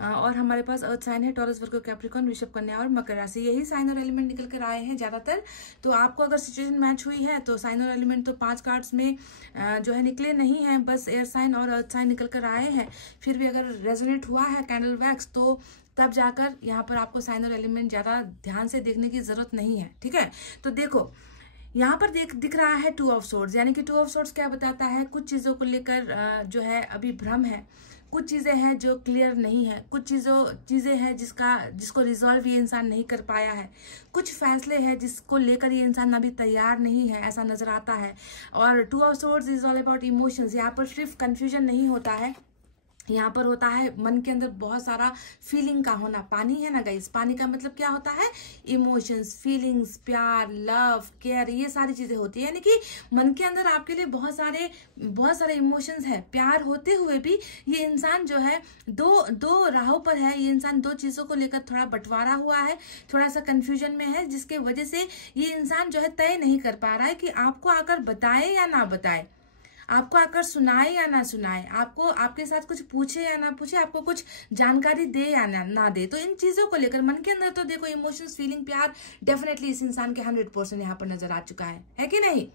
और हमारे पास अर्थ साइन है, टॉरस, वर्गो, कैप्रिकॉर्न, वृषभ, कन्या और मकर राशि। यही साइन और एलिमेंट निकल कर आए हैं ज्यादातर। तो आपको अगर सिचुएशन मैच हुई है तो साइन और एलिमेंट तो 5 कार्ड्स में जो है निकले नहीं है, बस एयर साइन और अर्थ साइन निकल कर आए हैं। फिर भी अगर रेजोनेट हुआ है कैंडल वैक्स तो तब जाकर यहाँ पर आपको साइन और एलिमेंट ज्यादा ध्यान से देखने की जरूरत नहीं है, ठीक है। तो देखो यहाँ पर दिख रहा है 2 ऑफ सोर्ड्स, यानी कि 2 ऑफ सोर्ड्स क्या बताता है, कुछ चीजों को लेकर जो है अभी भ्रम है, कुछ चीजें हैं जो क्लियर नहीं है, कुछ चीजें हैं जिसको रिजॉल्व ये इंसान नहीं कर पाया है, कुछ फैसले हैं जिसको लेकर ये इंसान अभी तैयार नहीं है, ऐसा नजर आता है। और 2 of swords is all about emotions. यहाँ पर सिर्फ कंफ्यूजन नहीं होता है, यहाँ पर होता है मन के अंदर बहुत सारा फीलिंग का होना। पानी है ना गाइस, पानी का मतलब क्या होता है, इमोशंस, फीलिंग्स, प्यार, लव, केयर, ये सारी चीजें होती है। यानी कि मन के अंदर आपके लिए बहुत सारे इमोशंस है। प्यार होते हुए भी ये इंसान जो है दो राहों पर है, ये इंसान 2 चीजों को लेकर थोड़ा बंटवारा हुआ है, थोड़ा सा कंफ्यूजन में है, जिसके वजह से ये इंसान जो है तय नहीं कर पा रहा है कि आपको आकर बताए या ना बताए, आपको आकर सुनाए या ना सुनाए, आपको आपके साथ कुछ पूछे या ना पूछे, आपको कुछ जानकारी दे या ना दे। तो इन चीजों को लेकर मन के अंदर तो देखो इमोशंस, फीलिंग, प्यार डेफिनेटली इस इंसान के 100% यहाँ पर नजर आ चुका है कि नहीं।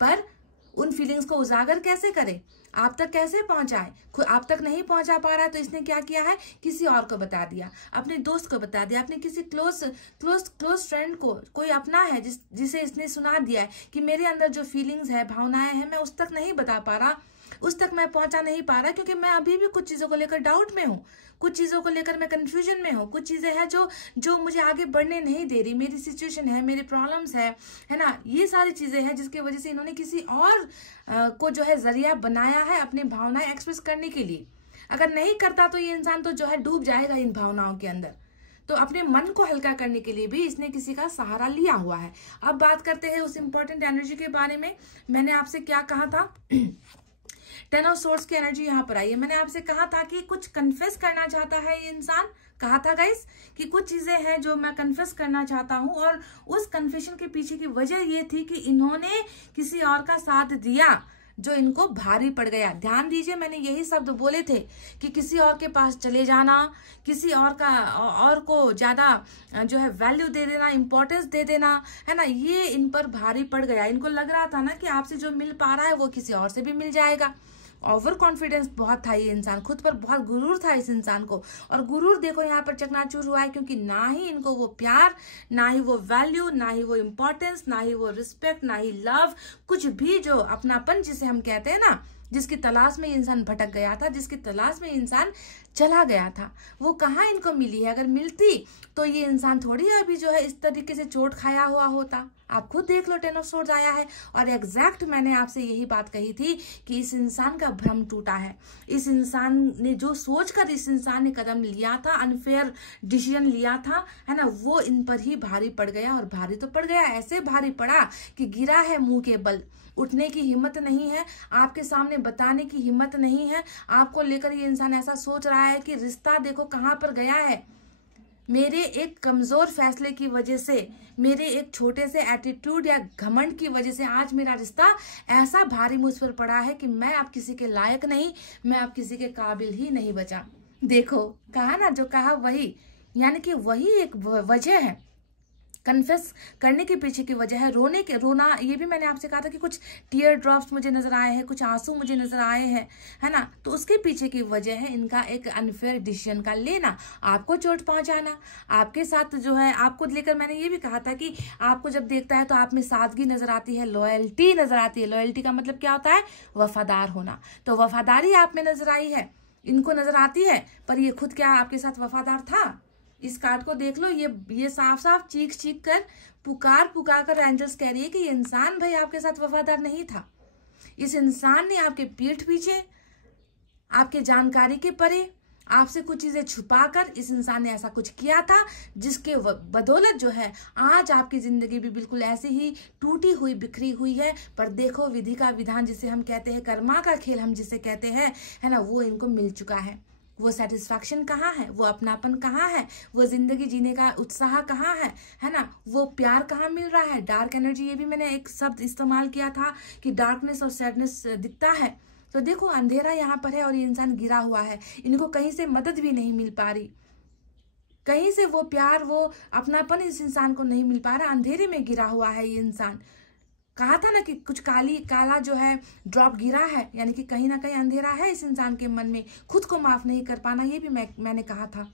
पर उन फीलिंग्स को उजागर कैसे करे, आप तक कैसे पहुंचाए, आप तक नहीं पहुंचा पा रहा है तो इसने क्या किया है, किसी और को बता दिया, अपने दोस्त को बता दिया, अपने किसी क्लोज फ्रेंड को, कोई अपना है जिसे इसने सुना दिया है कि मेरे अंदर जो फीलिंग्स है, भावनाएं हैं, मैं उस तक नहीं बता पा रहा, उस तक मैं पहुंचा नहीं पा रहा, क्योंकि मैं अभी भी कुछ चीजों को लेकर डाउट में हूँ, कुछ चीजों को लेकर मैं कंफ्यूजन में हूँ, कुछ चीजें हैं जो मुझे आगे बढ़ने नहीं दे रही, मेरी सिचुएशन है, मेरे प्रॉब्लम्स है ना, ये सारी चीजें हैं जिसकी वजह से इन्होंने किसी और को जो है जरिया बनाया है अपनी भावनाएं एक्सप्रेस करने के लिए। अगर नहीं करता तो ये इंसान तो जो है डूब जाएगा इन भावनाओं के अंदर। तो अपने मन को हल्का करने के लिए भी इसने किसी का सहारा लिया हुआ है। अब बात करते हैं उस इम्पोर्टेंट एनर्जी के बारे में। मैंने आपसे क्या कहा था, 10 ऑफ सोर्स की एनर्जी यहाँ पर आई है। मैंने आपसे कहा था कि कुछ कन्फेस करना चाहता है ये इंसान, कहा था गाइस कि कुछ चीजें हैं जो मैं कन्फेस करना चाहता हूं, और उस कन्फेशन के पीछे की वजह ये थी कि इन्होंने किसी और का साथ दिया जो इनको भारी पड़ गया। ध्यान दीजिए, मैंने यही शब्द बोले थे कि किसी और के पास चले जाना, किसी और को ज्यादा जो है वैल्यू दे देना, इंपॉर्टेंस दे देना, है ना, ये इन पर भारी पड़ गया। इनको लग रहा था ना कि आपसे जो मिल पा रहा है वो किसी और से भी मिल जाएगा। ओवर कॉन्फिडेंस बहुत था ये इंसान, खुद पर बहुत गुरूर था इस इंसान को, और गुरूर देखो यहाँ पर चकनाचूर हुआ है, क्योंकि ना ही इनको वो प्यार, ना ही वो वैल्यू, ना ही वो इम्पोर्टेंस, ना ही वो रिस्पेक्ट, ना ही लव, कुछ भी जो अपनापन जिसे हम कहते हैं ना, जिसकी तलाश में इंसान भटक गया था, जिसकी तलाश में इंसान चला गया था, वो कहाँ इनको मिली है। अगर मिलती तो ये इंसान थोड़ी अभी जो है इस तरीके से चोट खाया हुआ होता। आप खुद देख लो, 10 ऑफ सोर्ड्स आया है और एग्जैक्ट मैंने आपसे यही बात कही थी कि इस इंसान का भ्रम टूटा है। इस इंसान ने जो सोचकर इस इंसान ने कदम लिया था, अनफेयर डिसीजन लिया था, है ना, वो इन पर ही भारी पड़ गया। और भारी तो पड़ गया, ऐसे भारी पड़ा कि गिरा है मुंह के बल। उठने की हिम्मत नहीं है, आपके सामने बताने की हिम्मत नहीं है। आपको लेकर ये इंसान ऐसा सोच रहा है कि रिश्ता देखो कहाँ पर गया है। मेरे एक कमजोर फैसले की वजह से, मेरे एक छोटे से एटीट्यूड या घमंड की वजह से आज मेरा रिश्ता ऐसा भारी मुझ पर पड़ा है कि मैं अब किसी के लायक नहीं, मैं अब किसी के काबिल ही नहीं बचा। देखो, कहा ना, जो कहा वही, यानी कि वही एक वजह है कन्फेस करने के पीछे की वजह है। रोना, ये भी मैंने आपसे कहा था कि कुछ टीयर ड्रॉप्स मुझे नजर आए हैं, कुछ आंसू मुझे नजर आए हैं, है ना। तो उसके पीछे की वजह है इनका एक अनफेयर डिसीजन का लेना, आपको चोट पहुंचाना, आपके साथ जो है। आपको लेकर मैंने ये भी कहा था कि आपको जब देखता है तो आप में सादगी नजर आती है, लॉयल्टी नजर आती है। लॉयल्टी का मतलब क्या होता है? वफादार होना। तो वफादारी आप में नजर आई है, इनको नजर आती है, पर ये खुद क्या आपके साथ वफादार था? इस कार्ड को देख लो, ये साफ साफ चीख कर पुकार कर एंजल्स कह रही है कि ये इंसान भाई आपके साथ वफादार नहीं था। इस इंसान ने आपके पीठ पीछे, आपके जानकारी के परे, आपसे कुछ चीजें छुपाकर इस इंसान ने ऐसा कुछ किया था, जिसके बदौलत जो है आज आपकी जिंदगी भी बिल्कुल ऐसी ही टूटी हुई, बिखरी हुई है। पर देखो, विधि का विधान जिसे हम कहते हैं, कर्मा का खेल हम जिसे कहते हैं, है ना, वो इनको मिल चुका है। वो सेटिस्फैक्शन कहाँ है, वो अपनापन कहाँ है, वो जिंदगी जीने का उत्साह कहाँ है ना, वो प्यार कहाँ मिल रहा है। डार्क एनर्जी, ये भी मैंने एक शब्द इस्तेमाल किया था कि डार्कनेस और सैडनेस दिखता है। तो देखो, अंधेरा यहाँ पर है और ये इंसान गिरा हुआ है, इनको कहीं से मदद भी नहीं मिल पा रही, कहीं से वो प्यार, वो अपनापन इस इंसान को नहीं मिल पा रहा। अंधेरे में गिरा हुआ है ये इंसान। कहा था ना कि कुछ काला जो है ड्रॉप गिरा है, यानी कि कहीं ना कहीं अंधेरा है इस इंसान के मन में, खुद को माफ नहीं कर पाना, ये भी मैंने कहा था।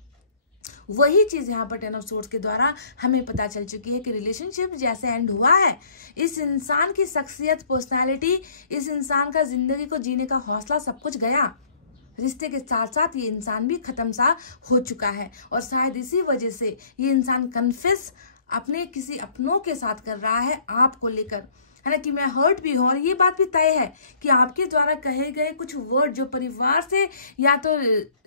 वही चीज यहाँ पर 10 ऑफ सोर्ड्स के द्वारा हमें पता चल चुकी है कि रिलेशनशिप जैसे एंड हुआ है, इस इंसान की शख्सियत, पर्सनालिटी, इस इंसान का जिंदगी को जीने का हौसला, सब कुछ गया। रिश्ते के साथ साथ ये इंसान भी खत्म सा हो चुका है। और शायद इसी वजह से ये इंसान कन्फेस अपने किसी अपनों के साथ कर रहा है आपको लेकर, है ना, कि मैं हर्ट भी हूं। और ये बात भी तय है कि आपके द्वारा कहे गए कुछ वर्ड जो परिवार से या तो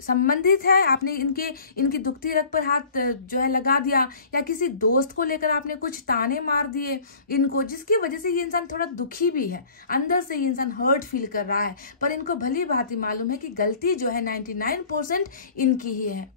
संबंधित है, आपने इनकी दुखती रग पर हाथ जो है लगा दिया, या किसी दोस्त को लेकर आपने कुछ ताने मार दिए इनको, जिसकी वजह से ये इंसान थोड़ा दुखी भी है, अंदर से ये इंसान हर्ट फील कर रहा है। पर इनको भली भांति मालूम है कि गलती जो है 99% इनकी ही है,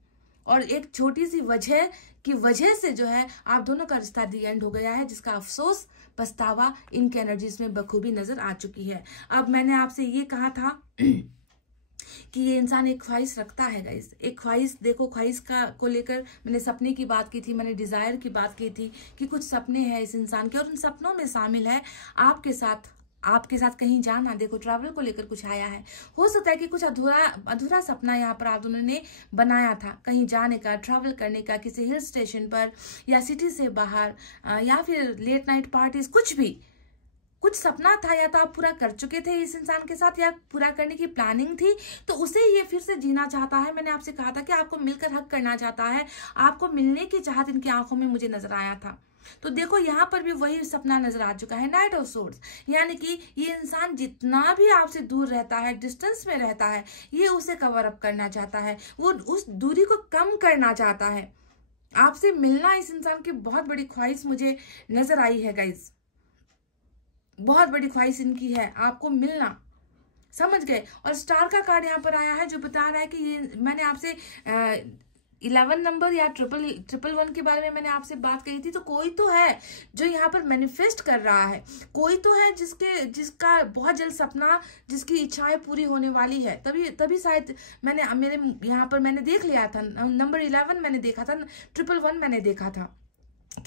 और एक छोटी सी वजह की वजह से जो है आप दोनों का रिश्ता दी एंड हो गया है, जिसका अफसोस, पछतावा इनके एनर्जीज में बखूबी नजर आ चुकी है। अब मैंने आपसे ये कहा था कि ये इंसान एक ख्वाहिश रखता है गाइस, एक ख्वाहिश। देखो, ख्वाहिश को लेकर मैंने सपने की बात की थी, मैंने डिजायर की बात की थी कि कुछ सपने हैं इस इंसान के, और उन सपनों में शामिल है आपके साथ कहीं जाना। देखो, ट्रैवल को लेकर कुछ आया है। हो सकता है कि कुछ अधूरा सपना यहाँ पर आप दोनों ने बनाया था, कहीं जाने का, ट्रैवल करने का, किसी हिल स्टेशन पर या सिटी से बाहर, या फिर लेट नाइट पार्टीज, कुछ सपना था, या तो आप पूरा कर चुके थे इस इंसान के साथ, या पूरा करने की प्लानिंग थी, तो उसे ये फिर से जीना चाहता है। मैंने आपसे कहा था कि आपको मिलकर हक करना चाहता है, आपको मिलने की चाहत इनकी आंखों में मुझे नजर आया था। तो देखो, यहाँ पर भी वही सपना नजर आ चुका है, नाइट ऑफ सोर्ड्स, यानी कि ये इंसान जितना भी आपसे दूर रहता है, डिस्टेंस में रहता है, ये उसे कवर अप करना चाहता है, वो उस दूरी को कम करना चाहता है। आपसे मिलना इस इंसान की बहुत बड़ी ख्वाहिश मुझे नजर आई है गाइज, बहुत बड़ी ख्वाहिश इनकी है आपको मिलना, समझ गए। और स्टार का कार्ड यहाँ पर आया है जो बता रहा है कि ये, मैंने आपसे 11 नंबर या 111 के बारे में मैंने आपसे बात कही थी। तो कोई तो है जो यहाँ पर मैनिफेस्ट कर रहा है, कोई तो है जिसका बहुत जल्द सपना, जिसकी इच्छाएं पूरी होने वाली है। तभी शायद मेरे यहाँ पर मैंने देख लिया था नंबर 11 मैंने देखा था, 111 मैंने देखा था।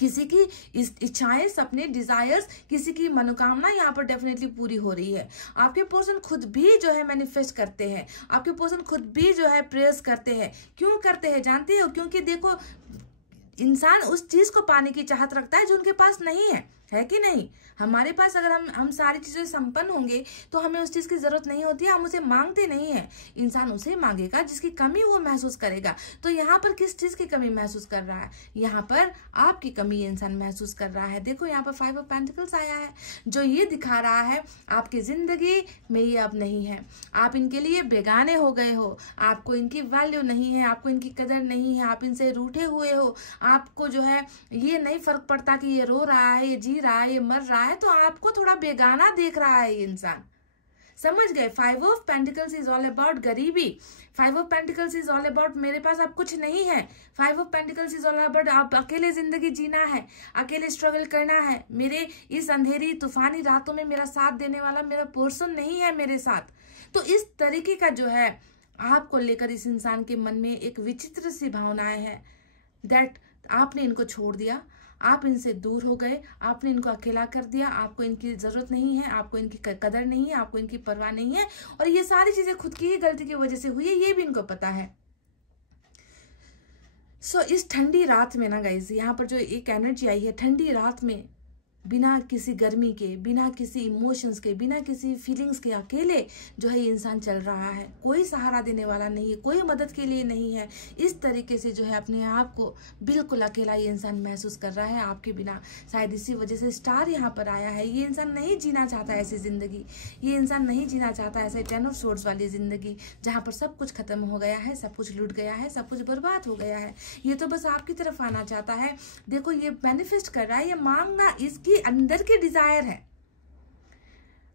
किसी की इच्छाएं, सपने, डिजायर्स, किसी की मनोकामना यहाँ पर डेफिनेटली पूरी हो रही है। आपके पर्सन खुद भी जो है मैनिफेस्ट करते हैं, आपके पर्सन खुद भी जो है प्रेयर्स करते हैं। क्यों करते हैं जानते हो? क्योंकि देखो, इंसान उस चीज को पाने की चाहत रखता है जो उनके पास नहीं है। है कि नहीं। हमारे पास अगर हम सारी चीजें संपन्न होंगे तो हमें उस चीज की जरूरत नहीं होती है, हम उसे मांगते नहीं है। इंसान उसे मांगेगा जिसकी कमी वो महसूस करेगा। तो यहाँ पर किस चीज की कमी महसूस कर रहा है? यहाँ पर आपकी कमी ये इंसान महसूस कर रहा है। देखो यहाँ पर 5 ऑफ पेंटिकल्स आया है, जो ये दिखा रहा है आपकी जिंदगी में ये अब नहीं है, आप इनके लिए बेगाने हो गए हो, आपको इनकी वैल्यू नहीं है, आपको इनकी कदर नहीं है, आप इनसे रूठे हुए हो, आपको जो है ये नहीं फर्क पड़ता कि ये रो रहा है, ये जी रहा है, ये मर रहा है, तो आपको थोड़ा बेगाना देख रहा है ये इंसान। समझ गए? 5 of pentacles is all about गरीबी। 5 of pentacles is all about मेरे पास अब कुछ नहीं है। 5 of pentacles is all about आप अकेले जिंदगी जीना है, अकेले स्ट्रगल करना है। मेरे इस अंधेरी तूफानी रातों में मेरा साथ देने वाला मेरा पर्सन नहीं है मेरे साथ। तो इस तरीके का जो है आपको लेकर इस इंसान के मन में एक विचित्र सी भावनाएं है दैट आपने इनको छोड़ दिया, आप इनसे दूर हो गए, आपने इनको अकेला कर दिया, आपको इनकी जरूरत नहीं है, आपको इनकी कदर नहीं है, आपको इनकी परवाह नहीं है, और ये सारी चीजें खुद की ही गलती की वजह से हुई है, ये भी इनको पता है। इस ठंडी रात में ना गाइस, यहाँ पर जो एक एनर्जी आई है, ठंडी रात में बिना किसी गर्मी के, बिना किसी इमोशंस के, बिना किसी फीलिंग्स के अकेले जो है ये इंसान चल रहा है। कोई सहारा देने वाला नहीं है, कोई मदद के लिए नहीं है। इस तरीके से जो है अपने आप को बिल्कुल अकेला ये इंसान महसूस कर रहा है आपके बिना। शायद इसी वजह से स्टार यहाँ पर आया है। ये इंसान नहीं जीना चाहता ऐसी जिंदगी, ये इंसान नहीं जीना चाहता ऐसे 10 ऑफ सोर्ड्स वाली जिंदगी जहाँ पर सब कुछ खत्म हो गया है, सब कुछ लूट गया है, सब कुछ बर्बाद हो गया है। ये तो बस आपकी तरफ आना चाहता है। देखो ये मैनिफेस्ट कर रहा है, ये मांगना इसकी अंदर की डिजायर है।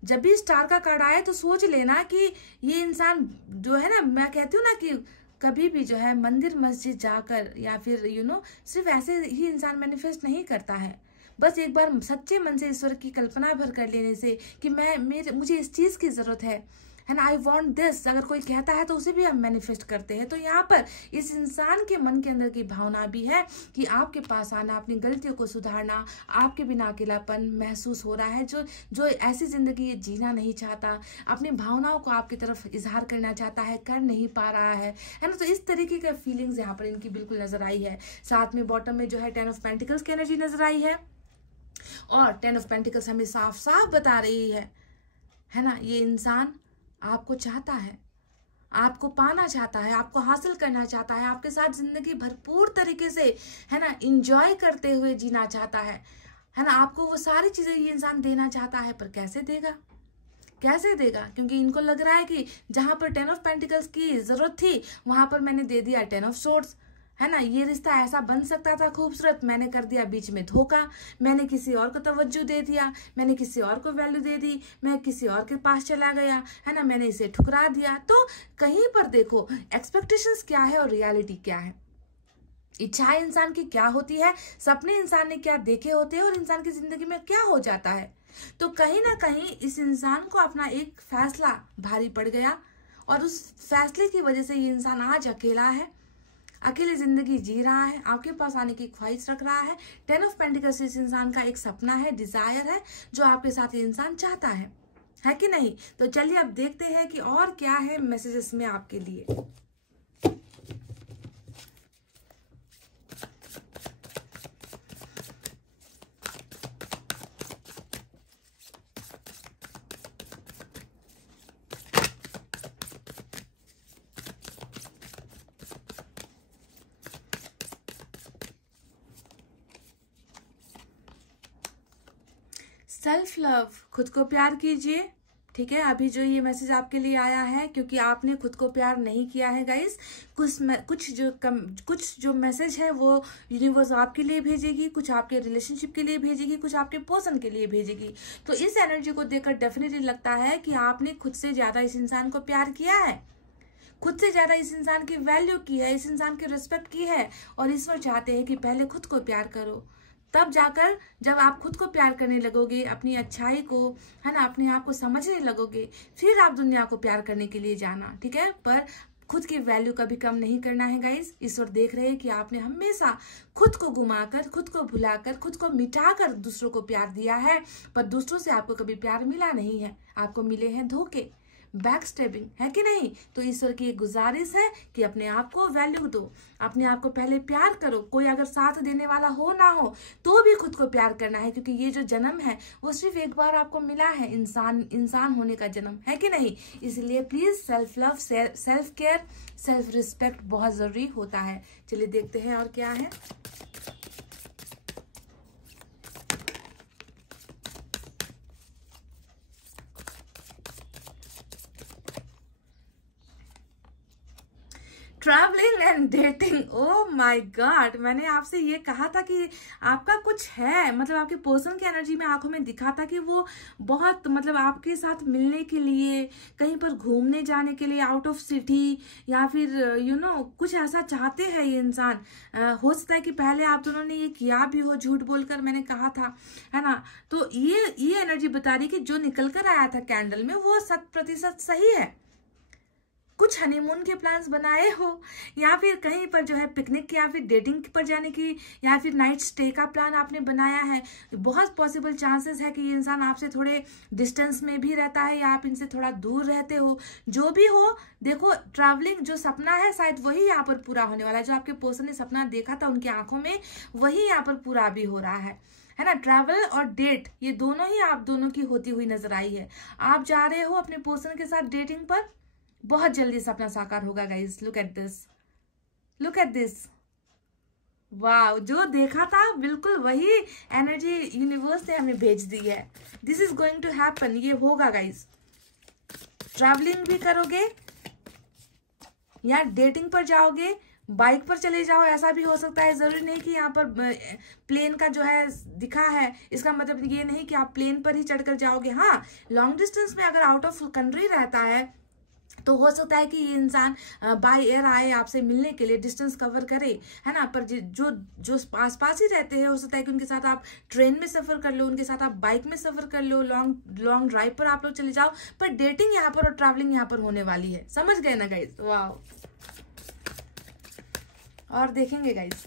जब भी स्टार का कार्ड आए तो सोच लेना कि ये इंसान जो है ना, मैं कहती हूँ ना कि कभी भी जो है मंदिर मस्जिद जाकर या फिर सिर्फ ऐसे ही इंसान मैनिफेस्ट नहीं करता है। बस एक बार सच्चे मन से ईश्वर की कल्पना भर कर लेने से कि मुझे इस चीज की जरूरत है ना, आई वॉन्ट दिस, अगर कोई कहता है तो उसे भी हम मैनिफेस्ट करते हैं। तो यहाँ पर इस इंसान के मन के अंदर की भावना भी है कि आपके पास आना, अपनी गलतियों को सुधारना, आपके बिना अकेलापन महसूस हो रहा है, जो ऐसी जिंदगी जीना नहीं चाहता, अपनी भावनाओं को आपकी तरफ इजहार करना चाहता है, कर नहीं पा रहा है ना। तो इस तरीके का फीलिंग्स यहाँ पर इनकी बिल्कुल नजर आई है। साथ में बॉटम में जो है 10 ऑफ पेंटिकल्स की एनर्जी नजर आई है, और 10 ऑफ पेंटिकल्स हमें साफ साफ बता रही है ना, ये इंसान आपको चाहता है, आपको पाना चाहता है, आपको हासिल करना चाहता है, आपके साथ जिंदगी भरपूर तरीके से है ना एंजॉय करते हुए जीना चाहता है ना। आपको वो सारी चीजें ये इंसान देना चाहता है, पर कैसे देगा? कैसे देगा? क्योंकि इनको लग रहा है कि जहां पर 10 ऑफ पेंटिकल्स की जरूरत थी वहां पर मैंने दे दिया 10 ऑफ सोर्ड्स, है ना। ये रिश्ता ऐसा बन सकता था खूबसूरत, मैंने कर दिया बीच में धोखा, मैंने किसी और को तवज्जो दे दिया, मैंने किसी और को वैल्यू दे दी, मैं किसी और के पास चला गया, है ना, मैंने इसे ठुकरा दिया। तो कहीं पर देखो एक्सपेक्टेशंस क्या है और रियलिटी क्या है, इच्छाएं इंसान की क्या होती है, सपने इंसान ने क्या देखे होते हैं और इंसान की जिंदगी में क्या हो जाता है। तो कहीं ना कहीं इस इंसान को अपना एक फैसला भारी पड़ गया, और उस फैसले की वजह से ये इंसान आज अकेला है, अकेले जिंदगी जी रहा है, आपके पास आने की ख्वाहिश रख रहा है। 10 ऑफ पेंटिकल्स इस इंसान का एक सपना है, डिजायर है, जो आपके साथ ये इंसान चाहता है कि नहीं। तो चलिए अब देखते हैं कि और क्या है मैसेजेस में आपके लिए। सेल्फ लव, खुद को प्यार कीजिए। ठीक है, अभी जो ये मैसेज आपके लिए आया है क्योंकि आपने खुद को प्यार नहीं किया है गाइस। कुछ जो मैसेज है वो यूनिवर्स आपके लिए भेजेगी, कुछ आपके रिलेशनशिप के लिए भेजेगी, कुछ आपके पर्सन के लिए भेजेगी। तो इस एनर्जी को देखकर डेफिनेटली लगता है कि आपने खुद से ज्यादा इस इंसान को प्यार किया है, खुद से ज्यादा इस इंसान की वैल्यू की है, इस इंसान की रिस्पेक्ट की है। और ईश्वर चाहते हैं कि पहले खुद को प्यार करो, तब जाकर जब आप खुद को प्यार करने लगोगे, अपनी अच्छाई को, है ना, अपने आप को समझने लगोगे, फिर आप दुनिया को प्यार करने के लिए जाना। ठीक है, पर खुद की वैल्यू कभी कम नहीं करना है गाइस। ईश्वर देख रहे हैं कि आपने हमेशा खुद को घुमाकर, खुद को भुलाकर, खुद को मिटाकर दूसरों को प्यार दिया है, पर दूसरों से आपको कभी प्यार मिला नहीं है, आपको मिले हैं धोखे, बैक स्टेपिंग, है कि नहीं? तो ईश्वर की एक गुजारिश है कि अपने आप को वैल्यू दो, अपने आप को पहले प्यार करो। कोई अगर साथ देने वाला हो ना हो तो भी खुद को प्यार करना है, क्योंकि ये जो जन्म है वो सिर्फ एक बार आपको मिला है, इंसान होने का जन्म, है कि नहीं? इसलिए please self love, self care, self respect बहुत जरूरी होता है। चलिए देखते हैं और क्या है। Travelling and dating, oh my God, मैंने आपसे ये कहा था कि आपका कुछ है, मतलब आपके पर्सन की एनर्जी में आंखों में दिखा था कि वो बहुत मतलब आपके साथ मिलने के लिए, कहीं पर घूमने जाने के लिए, आउट ऑफ सिटी, या फिर कुछ ऐसा चाहते हैं ये इंसान। हो सकता है कि पहले आप दोनों ने ये किया भी हो, झूठ बोलकर, मैंने कहा था, है ना? तो ये एनर्जी बता रही कि जो निकल कर आया था कैंडल में वो 100% सही है। कुछ हनीमून के प्लान्स बनाए हो, या फिर कहीं पर जो है पिकनिक या फिर डेटिंग पर जाने की, या फिर नाइट स्टे का प्लान आपने बनाया है। बहुत पॉसिबल चांसेस है कि ये इंसान आपसे थोड़े डिस्टेंस में भी रहता है या आप इनसे थोड़ा दूर रहते हो। जो भी हो, देखो ट्रैवलिंग जो सपना है शायद वही यहाँ पर पूरा होने वाला है। जो आपके पर्सन ने सपना देखा था उनकी आंखों में, वही यहाँ पर पूरा भी हो रहा है ना? ट्रैवल और डेट, ये दोनों ही आप दोनों की होती हुई नजर आई है। आप जा रहे हो अपने पर्सन के साथ डेटिंग पर, बहुत जल्दी सपना साकार होगा guys. Look at this, look at this, wow, जो देखा था बिल्कुल वही एनर्जी यूनिवर्स ने हमें भेज दी है। This is going to happen, ये होगा गाइस। ट्रैवलिंग भी करोगे या डेटिंग पर जाओगे, बाइक पर चले जाओ, ऐसा भी हो सकता है। जरूरी नहीं कि यहाँ पर प्लेन का जो है दिखा है, इसका मतलब ये नहीं कि आप प्लेन पर ही चढ़कर जाओगे। हाँ, लॉन्ग डिस्टेंस में अगर आउट ऑफ कंट्री रहता है तो हो सकता है कि ये इंसान बाय एयर आए आपसे मिलने के लिए, डिस्टेंस कवर करे, है ना? पर जो पास पास ही रहते हैं, हो सकता है कि उनके साथ आप ट्रेन में सफर कर लो, उनके साथ आप बाइक में सफर कर लो, लॉन्ग ड्राइव पर आप लोग चले जाओ। पर डेटिंग यहाँ पर और ट्रैवलिंग यहाँ पर होने वाली है। समझ गए ना गाइस? वाह। और देखेंगे गाइस,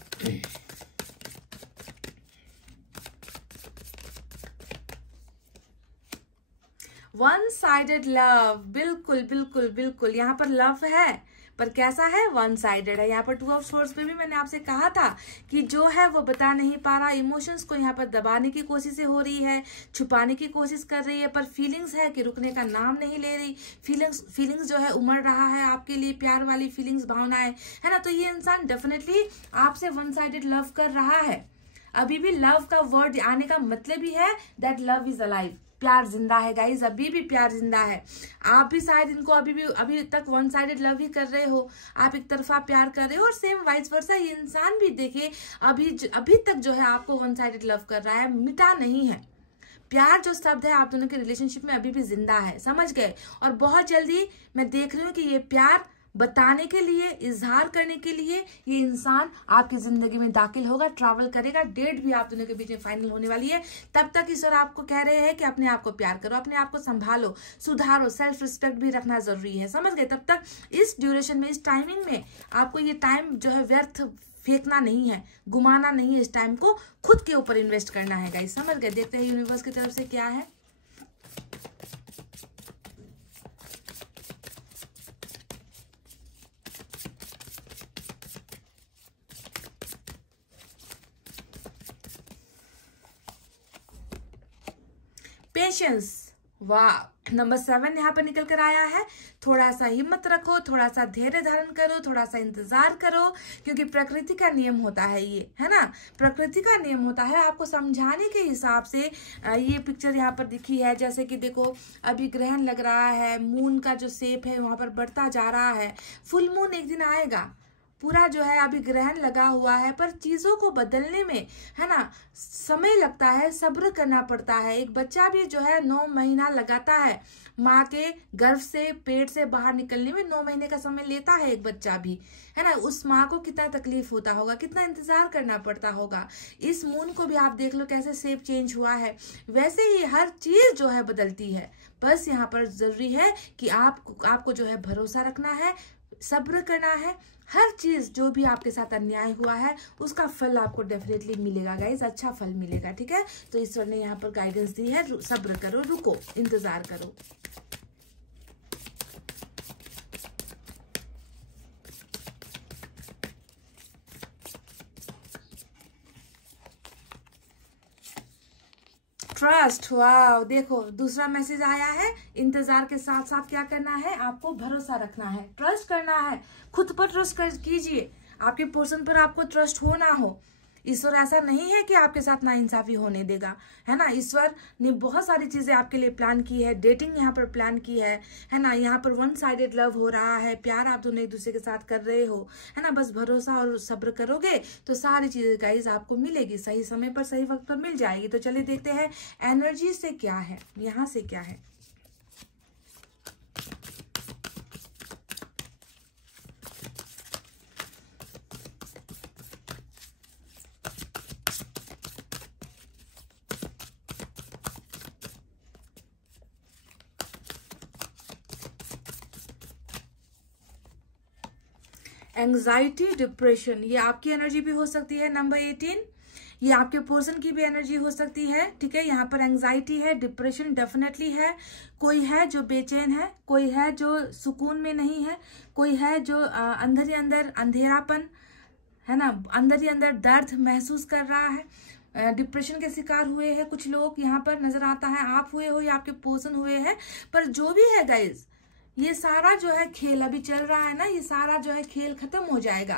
वन साइडेड लव, बिल्कुल बिल्कुल बिल्कुल, यहाँ पर लव है पर कैसा है? वन साइडेड है। यहाँ पर 2 ऑफ सोर्ड्स पे भी मैंने आपसे कहा था कि जो है वो बता नहीं पा रहा, इमोशंस को यहाँ पर दबाने की कोशिश हो रही है, छुपाने की कोशिश कर रही है, पर फीलिंग्स है कि रुकने का नाम नहीं ले रही। फीलिंग्स जो है उमड़ रहा है आपके लिए, प्यार वाली फीलिंग्स, भावनाएं, है ना? तो ये इंसान डेफिनेटली आपसे वन साइडेड लव कर रहा है। अभी भी लव का वर्ड आने का मतलब ही है दैट लव इज अलाइव, प्यार जिंदा है गाइज, अभी भी प्यार जिंदा है। आप भी शायद इनको अभी तक वन साइडेड लव ही कर रहे हो, आप एक तरफा प्यार कर रहे हो, और सेम वाइस वर्सा ये इंसान भी देखिए अभी तक जो है आपको वन साइडेड लव कर रहा है, मिटा नहीं है। प्यार जो शब्द है आप दोनों के रिलेशनशिप में अभी भी जिंदा है, समझ गए? और बहुत जल्दी मैं देख रही हूँ कि ये प्यार बताने के लिए, इजहार करने के लिए ये इंसान आपकी जिंदगी में दाखिल होगा, ट्रैवल करेगा। डेट भी आप दोनों के बीच में फाइनल होने वाली है। तब तक ईश्वर आपको कह रहे हैं कि अपने आप को प्यार करो, अपने आप को संभालो, सुधारो, सेल्फ रिस्पेक्ट भी रखना जरूरी है, समझ गए? तब तक इस ड्यूरेशन में, इस टाइमिंग में आपको ये टाइम जो है व्यर्थ फेंकना नहीं है, घुमाना नहीं है। इस टाइम को खुद के ऊपर इन्वेस्ट करना है गाइस, समझ गए? देखते हैं यूनिवर्स की तरफ से क्या है। पेशेंस, वाह, नंबर 7 यहाँ पर निकल कर आया है। थोड़ा सा हिम्मत रखो, थोड़ा सा धैर्य धारण करो, थोड़ा सा इंतजार करो, क्योंकि प्रकृति का नियम होता है ये, है ना? प्रकृति का नियम होता है। आपको समझाने के हिसाब से ये पिक्चर यहाँ पर दिखी है। जैसे कि देखो, अभी ग्रहण लग रहा है, मून का जो शेप है वहां पर बढ़ता जा रहा है। फुल मून एक दिन आएगा, पूरा जो है अभी ग्रहण लगा हुआ है, पर चीजों को बदलने में, है ना, समय लगता है, सब्र करना पड़ता है। एक बच्चा भी जो है 9 महीना लगाता है, माँ के गर्भ से, पेट से बाहर निकलने में 9 महीने का समय लेता है एक बच्चा भी, है ना? उस माँ को कितना तकलीफ होता होगा, कितना इंतजार करना पड़ता होगा। इस मून को भी आप देख लो कैसे शेप चेंज हुआ है। वैसे ही हर चीज जो है बदलती है। बस यहाँ पर जरूरी है कि आपको जो है भरोसा रखना है, सब्र करना है। हर चीज जो भी आपके साथ अन्याय हुआ है उसका फल आपको डेफिनेटली मिलेगा गाइज, अच्छा फल मिलेगा, ठीक है? तो ईश्वर ने यहाँ पर गाइडेंस दी है, सब्र करो, रुको, इंतजार करो। ट्रस्ट, वाह, देखो दूसरा मैसेज आया है। इंतजार के साथ साथ क्या करना है, आपको भरोसा रखना है, ट्रस्ट करना है, खुद पर ट्रस्ट कीजिए। आपके पर्सन पर आपको ट्रस्ट हो ना हो, ईश्वर ऐसा नहीं है कि आपके साथ नाइंसाफी होने देगा, है ना। ईश्वर ने बहुत सारी चीजें आपके लिए प्लान की है, डेटिंग यहाँ पर प्लान की है ना। यहाँ पर वन साइडेड लव हो रहा है, प्यार आप दोनों एक दूसरे के साथ कर रहे हो, है ना। बस भरोसा और सब्र करोगे तो सारी चीजें गाइस आपको मिलेगी, सही समय पर सही वक्त पर मिल जाएगी। तो चलिए देखते हैं एनर्जी से क्या है, यहाँ से क्या है। एंग्जाइटी, डिप्रेशन, ये आपकी एनर्जी भी हो सकती है। नंबर 18, ये आपके पर्सन की भी एनर्जी हो सकती है, ठीक है। यहाँ पर एंग्जाइटी है, डिप्रेशन डेफिनेटली है। कोई है जो बेचैन है, कोई है जो सुकून में नहीं है, कोई है जो अंदर ही अंदर अंधेरापन, है ना, अंदर ही अंदर दर्द महसूस कर रहा है। डिप्रेशन के शिकार हुए हैं कुछ लोग, यहाँ पर नजर आता है। आप हुए हो या आपके पर्सन हुए हैं, पर जो भी है गाइज, ये सारा जो है खेल अभी चल रहा है ना, ये सारा जो है खेल खत्म हो जाएगा।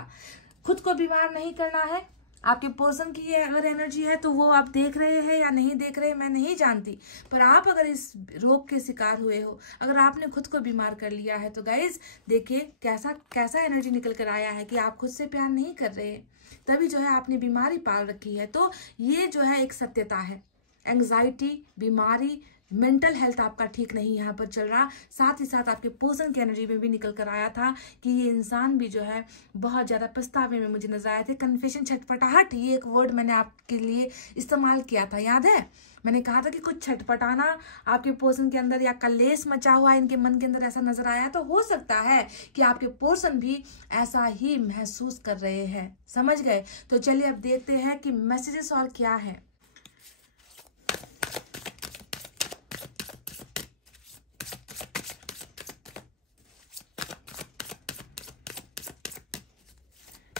खुद को बीमार नहीं करना है। आपके पर्सन की ये अगर एनर्जी है तो वो आप देख रहे हैं या नहीं देख रहे, मैं नहीं जानती, पर आप अगर इस रोग के शिकार हुए हो, अगर आपने खुद को बीमार कर लिया है, तो गाइज देखिए कैसा कैसा एनर्जी निकल कर आया है कि आप खुद से प्यार नहीं कर रहे, तभी जो है आपने बीमारी पाल रखी है। तो ये जो है एक सत्यता है। एंग्जाइटी, बीमारी, मेंटल हेल्थ आपका ठीक नहीं यहाँ पर चल रहा। साथ ही साथ आपके पर्सन की एनर्जी में भी निकल कर आया था कि ये इंसान भी जो है बहुत ज्यादा पछतावे में मुझे नजर आए थे। कन्फेशन, छटपटाहट, ये एक वर्ड मैंने आपके लिए इस्तेमाल किया था, याद है। मैंने कहा था कि कुछ छटपटाना आपके पर्सन के अंदर या कलेश मचा हुआ इनके मन के अंदर ऐसा नजर आया। तो हो सकता है कि आपके पर्सन भी ऐसा ही महसूस कर रहे हैं, समझ गए। तो चलिए अब देखते हैं कि मैसेजेस और क्या है।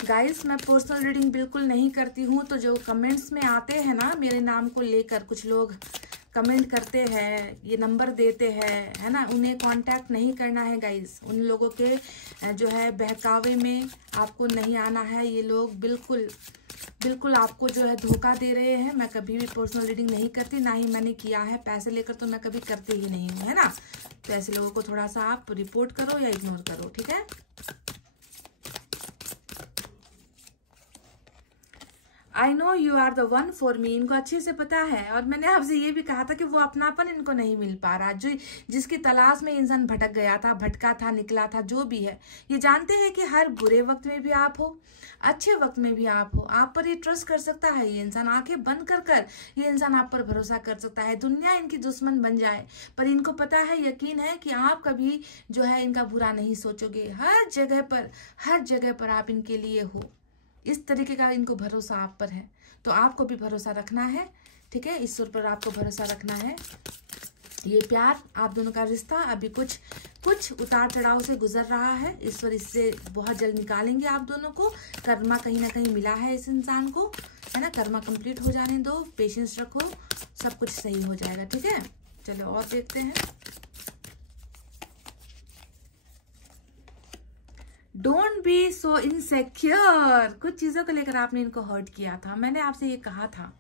गाइस मैं पर्सनल रीडिंग बिल्कुल नहीं करती हूँ, तो जो कमेंट्स में आते हैं ना मेरे नाम को लेकर, कुछ लोग कमेंट करते हैं, ये नंबर देते हैं, है ना, उन्हें कांटेक्ट नहीं करना है गाइस। उन लोगों के जो है बहकावे में आपको नहीं आना है। ये लोग बिल्कुल बिल्कुल आपको जो है धोखा दे रहे हैं। मैं कभी भी पर्सनल रीडिंग नहीं करती, ना ही मैंने किया है। पैसे लेकर तो मैं कभी करती ही नहीं हूँ, है ना। तो ऐसे लोगों को थोड़ा सा आप रिपोर्ट करो या इग्नोर करो, ठीक है। I know you are the one for me, इनको अच्छे से पता है। और मैंने आपसे ये भी कहा था कि वो अपनापन इनको नहीं मिल पा रहा, जो जिसकी तलाश में इंसान भटक गया था, भटका था, निकला था, जो भी है। ये जानते हैं कि हर बुरे वक्त में भी आप हो, अच्छे वक्त में भी आप हो। आप पर ये ट्रस्ट कर सकता है ये इंसान, आंखें बंद कर कर ये इंसान आप पर भरोसा कर सकता है। दुनिया इनकी दुश्मन बन जाए, पर इनको पता है, यकीन है कि आप कभी जो है इनका बुरा नहीं सोचोगे। हर जगह पर आप इनके लिए हो। इस तरीके का इनको भरोसा आप पर है, तो आपको भी भरोसा रखना है, ठीक है। ईश्वर पर आपको भरोसा रखना है। ये प्यार, आप दोनों का रिश्ता अभी कुछ उतार चढ़ाव से गुजर रहा है। ईश्वर इससे बहुत जल्द निकालेंगे आप दोनों को। कर्मा कहीं ना कहीं मिला है इस इंसान को, है ना। कर्मा कंप्लीट हो जाने दो, पेशेंस रखो, सब कुछ सही हो जाएगा, ठीक है। चलो और देखते हैं। डोंट बी सो इनसेक्योर, कुछ चीजों को लेकर आपने इनको हर्ट किया था, मैंने आपसे ये कहा था,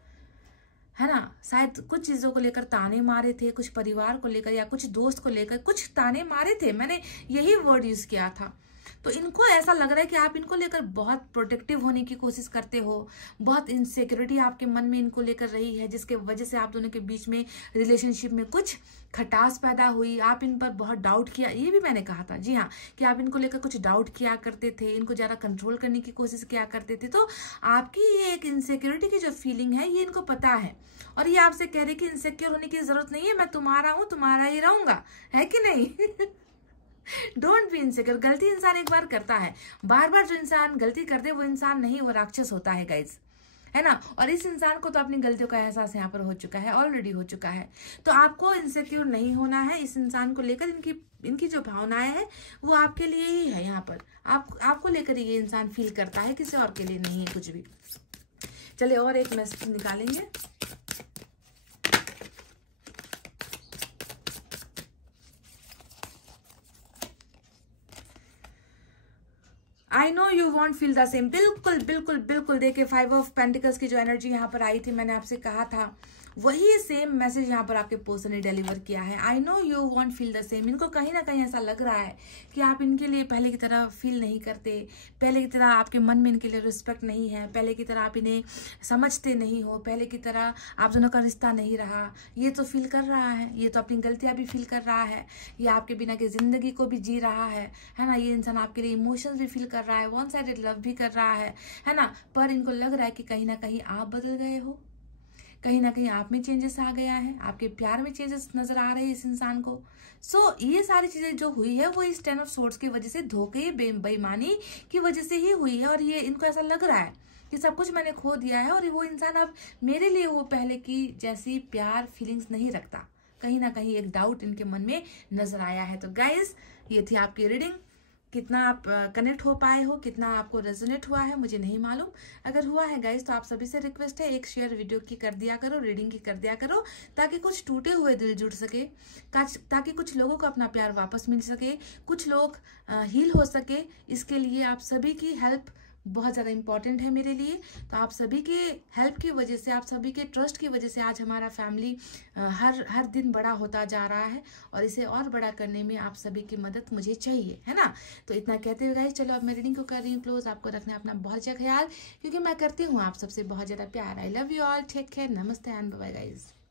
है ना। शायद कुछ चीजों को लेकर ताने मारे थे, कुछ परिवार को लेकर या कुछ दोस्त को लेकर कुछ ताने मारे थे, मैंने यही वर्ड यूज किया था। तो इनको ऐसा लग रहा है कि आप इनको लेकर बहुत प्रोटेक्टिव होने की कोशिश करते हो, बहुत इनसिक्योरिटी आपके मन में इनको लेकर रही है, जिसके वजह से आप दोनों के बीच में रिलेशनशिप में कुछ खटास पैदा हुई। आप इन पर बहुत डाउट किया, ये भी मैंने कहा था, जी हाँ, कि आप इनको लेकर कुछ डाउट किया करते थे, इनको ज्यादा कंट्रोल करने की कोशिश किया करते थे। तो आपकी ये एक इनसिक्योरिटी की जो फीलिंग है, ये इनको पता है, और ये आपसे कह रहे कि इनसिक्योर होने की जरूरत नहीं है, मैं तुम्हारा हूं, तुम्हारा ही रहूंगा, है कि नहीं। Don't be insecure. गलती इंसान एक बार करता है, बार बार जो इंसान गलती कर दे वो इंसान नहीं, वो राक्षस होता है गाइज, है ना। और इस इंसान को तो अपनी गलतियों का एहसास यहाँ पर हो चुका है, ऑलरेडी हो चुका है। तो आपको इनसिक्योर नहीं होना है इस इंसान को लेकर। इनकी जो भावनाएं हैं वो आपके लिए ही है। यहाँ पर आपको लेकर ये इंसान फील करता है, किसी और के लिए नहीं है कुछ भी। चलिए और एक मैसेज निकालेंगे। आई know you want feel the same. बिल्कुल बिल्कुल बिल्कुल। देखिए 5 ऑफ पेंटिकल्स की जो एनर्जी यहाँ पर आई थी, मैंने आपसे कहा था वही सेम मैसेज यहाँ पर आपके पर्सन ने डिलीवर किया है। I know you want feel the same. इनको कहीं ना कहीं ऐसा लग रहा है कि आप इनके लिए पहले की तरह फील नहीं करते, पहले की तरह आपके मन में इनके लिए रिस्पेक्ट नहीं है, पहले की तरह आप इन्हें समझते नहीं हो, पहले की तरह आप दोनों का रिश्ता नहीं रहा। ये तो फील कर रहा है, ये तो अपनी गलतियां भी फील कर रहा है, ये आपके बिना के जिंदगी को भी जी रहा है ना। ये इंसान आपके लिए इमोशंस भी फील कर रहा है, वन साइडेड लव भी कर रहा है ना। पर इनको लग रहा है कि कहीं ना कहीं आप बदल गए हो, कहीं ना कहीं आप में चेंजेस आ गया है, आपके प्यार में चेंजेस नजर आ रहे हैं इस इंसान को। सो ये सारी चीजें जो हुई है वो इस 10 ऑफ सोर्ड्स की वजह से, धोखे बेईमानी की वजह से ही हुई है। और ये इनको ऐसा लग रहा है कि सब कुछ मैंने खो दिया है और वो इंसान अब मेरे लिए वो पहले की जैसी प्यार फीलिंग्स नहीं रखता। कहीं ना कहीं एक डाउट इनके मन में नजर आया है। तो गाइज ये थी आपकी रीडिंग। कितना आप कनेक्ट हो पाए हो, कितना आपको रेजोनेट हुआ है मुझे नहीं मालूम। अगर हुआ है गाइज तो आप सभी से रिक्वेस्ट है, एक शेयर वीडियो की कर दिया करो, रीडिंग की कर दिया करो, ताकि कुछ टूटे हुए दिल जुड़ सके, ताकि कुछ लोगों को अपना प्यार वापस मिल सके, कुछ लोग हील हो सके। इसके लिए आप सभी की हेल्प बहुत ज़्यादा इंपॉर्टेंट है मेरे लिए। तो आप सभी के हेल्प की वजह से, आप सभी के ट्रस्ट की वजह से आज हमारा फैमिली हर दिन बड़ा होता जा रहा है और इसे और बड़ा करने में आप सभी की मदद मुझे चाहिए, है ना। तो इतना कहते हुए गाइस चलो अब मैं रीडिंग को कर रही हूँ क्लोज। आपको रखना अपना बहुत ज़्यादा ख्याल, क्योंकि मैं करती हूँ आप सबसे बहुत ज़्यादा प्यार। I love you all, take care, नमस्ते एंड बाय बाय गाइस।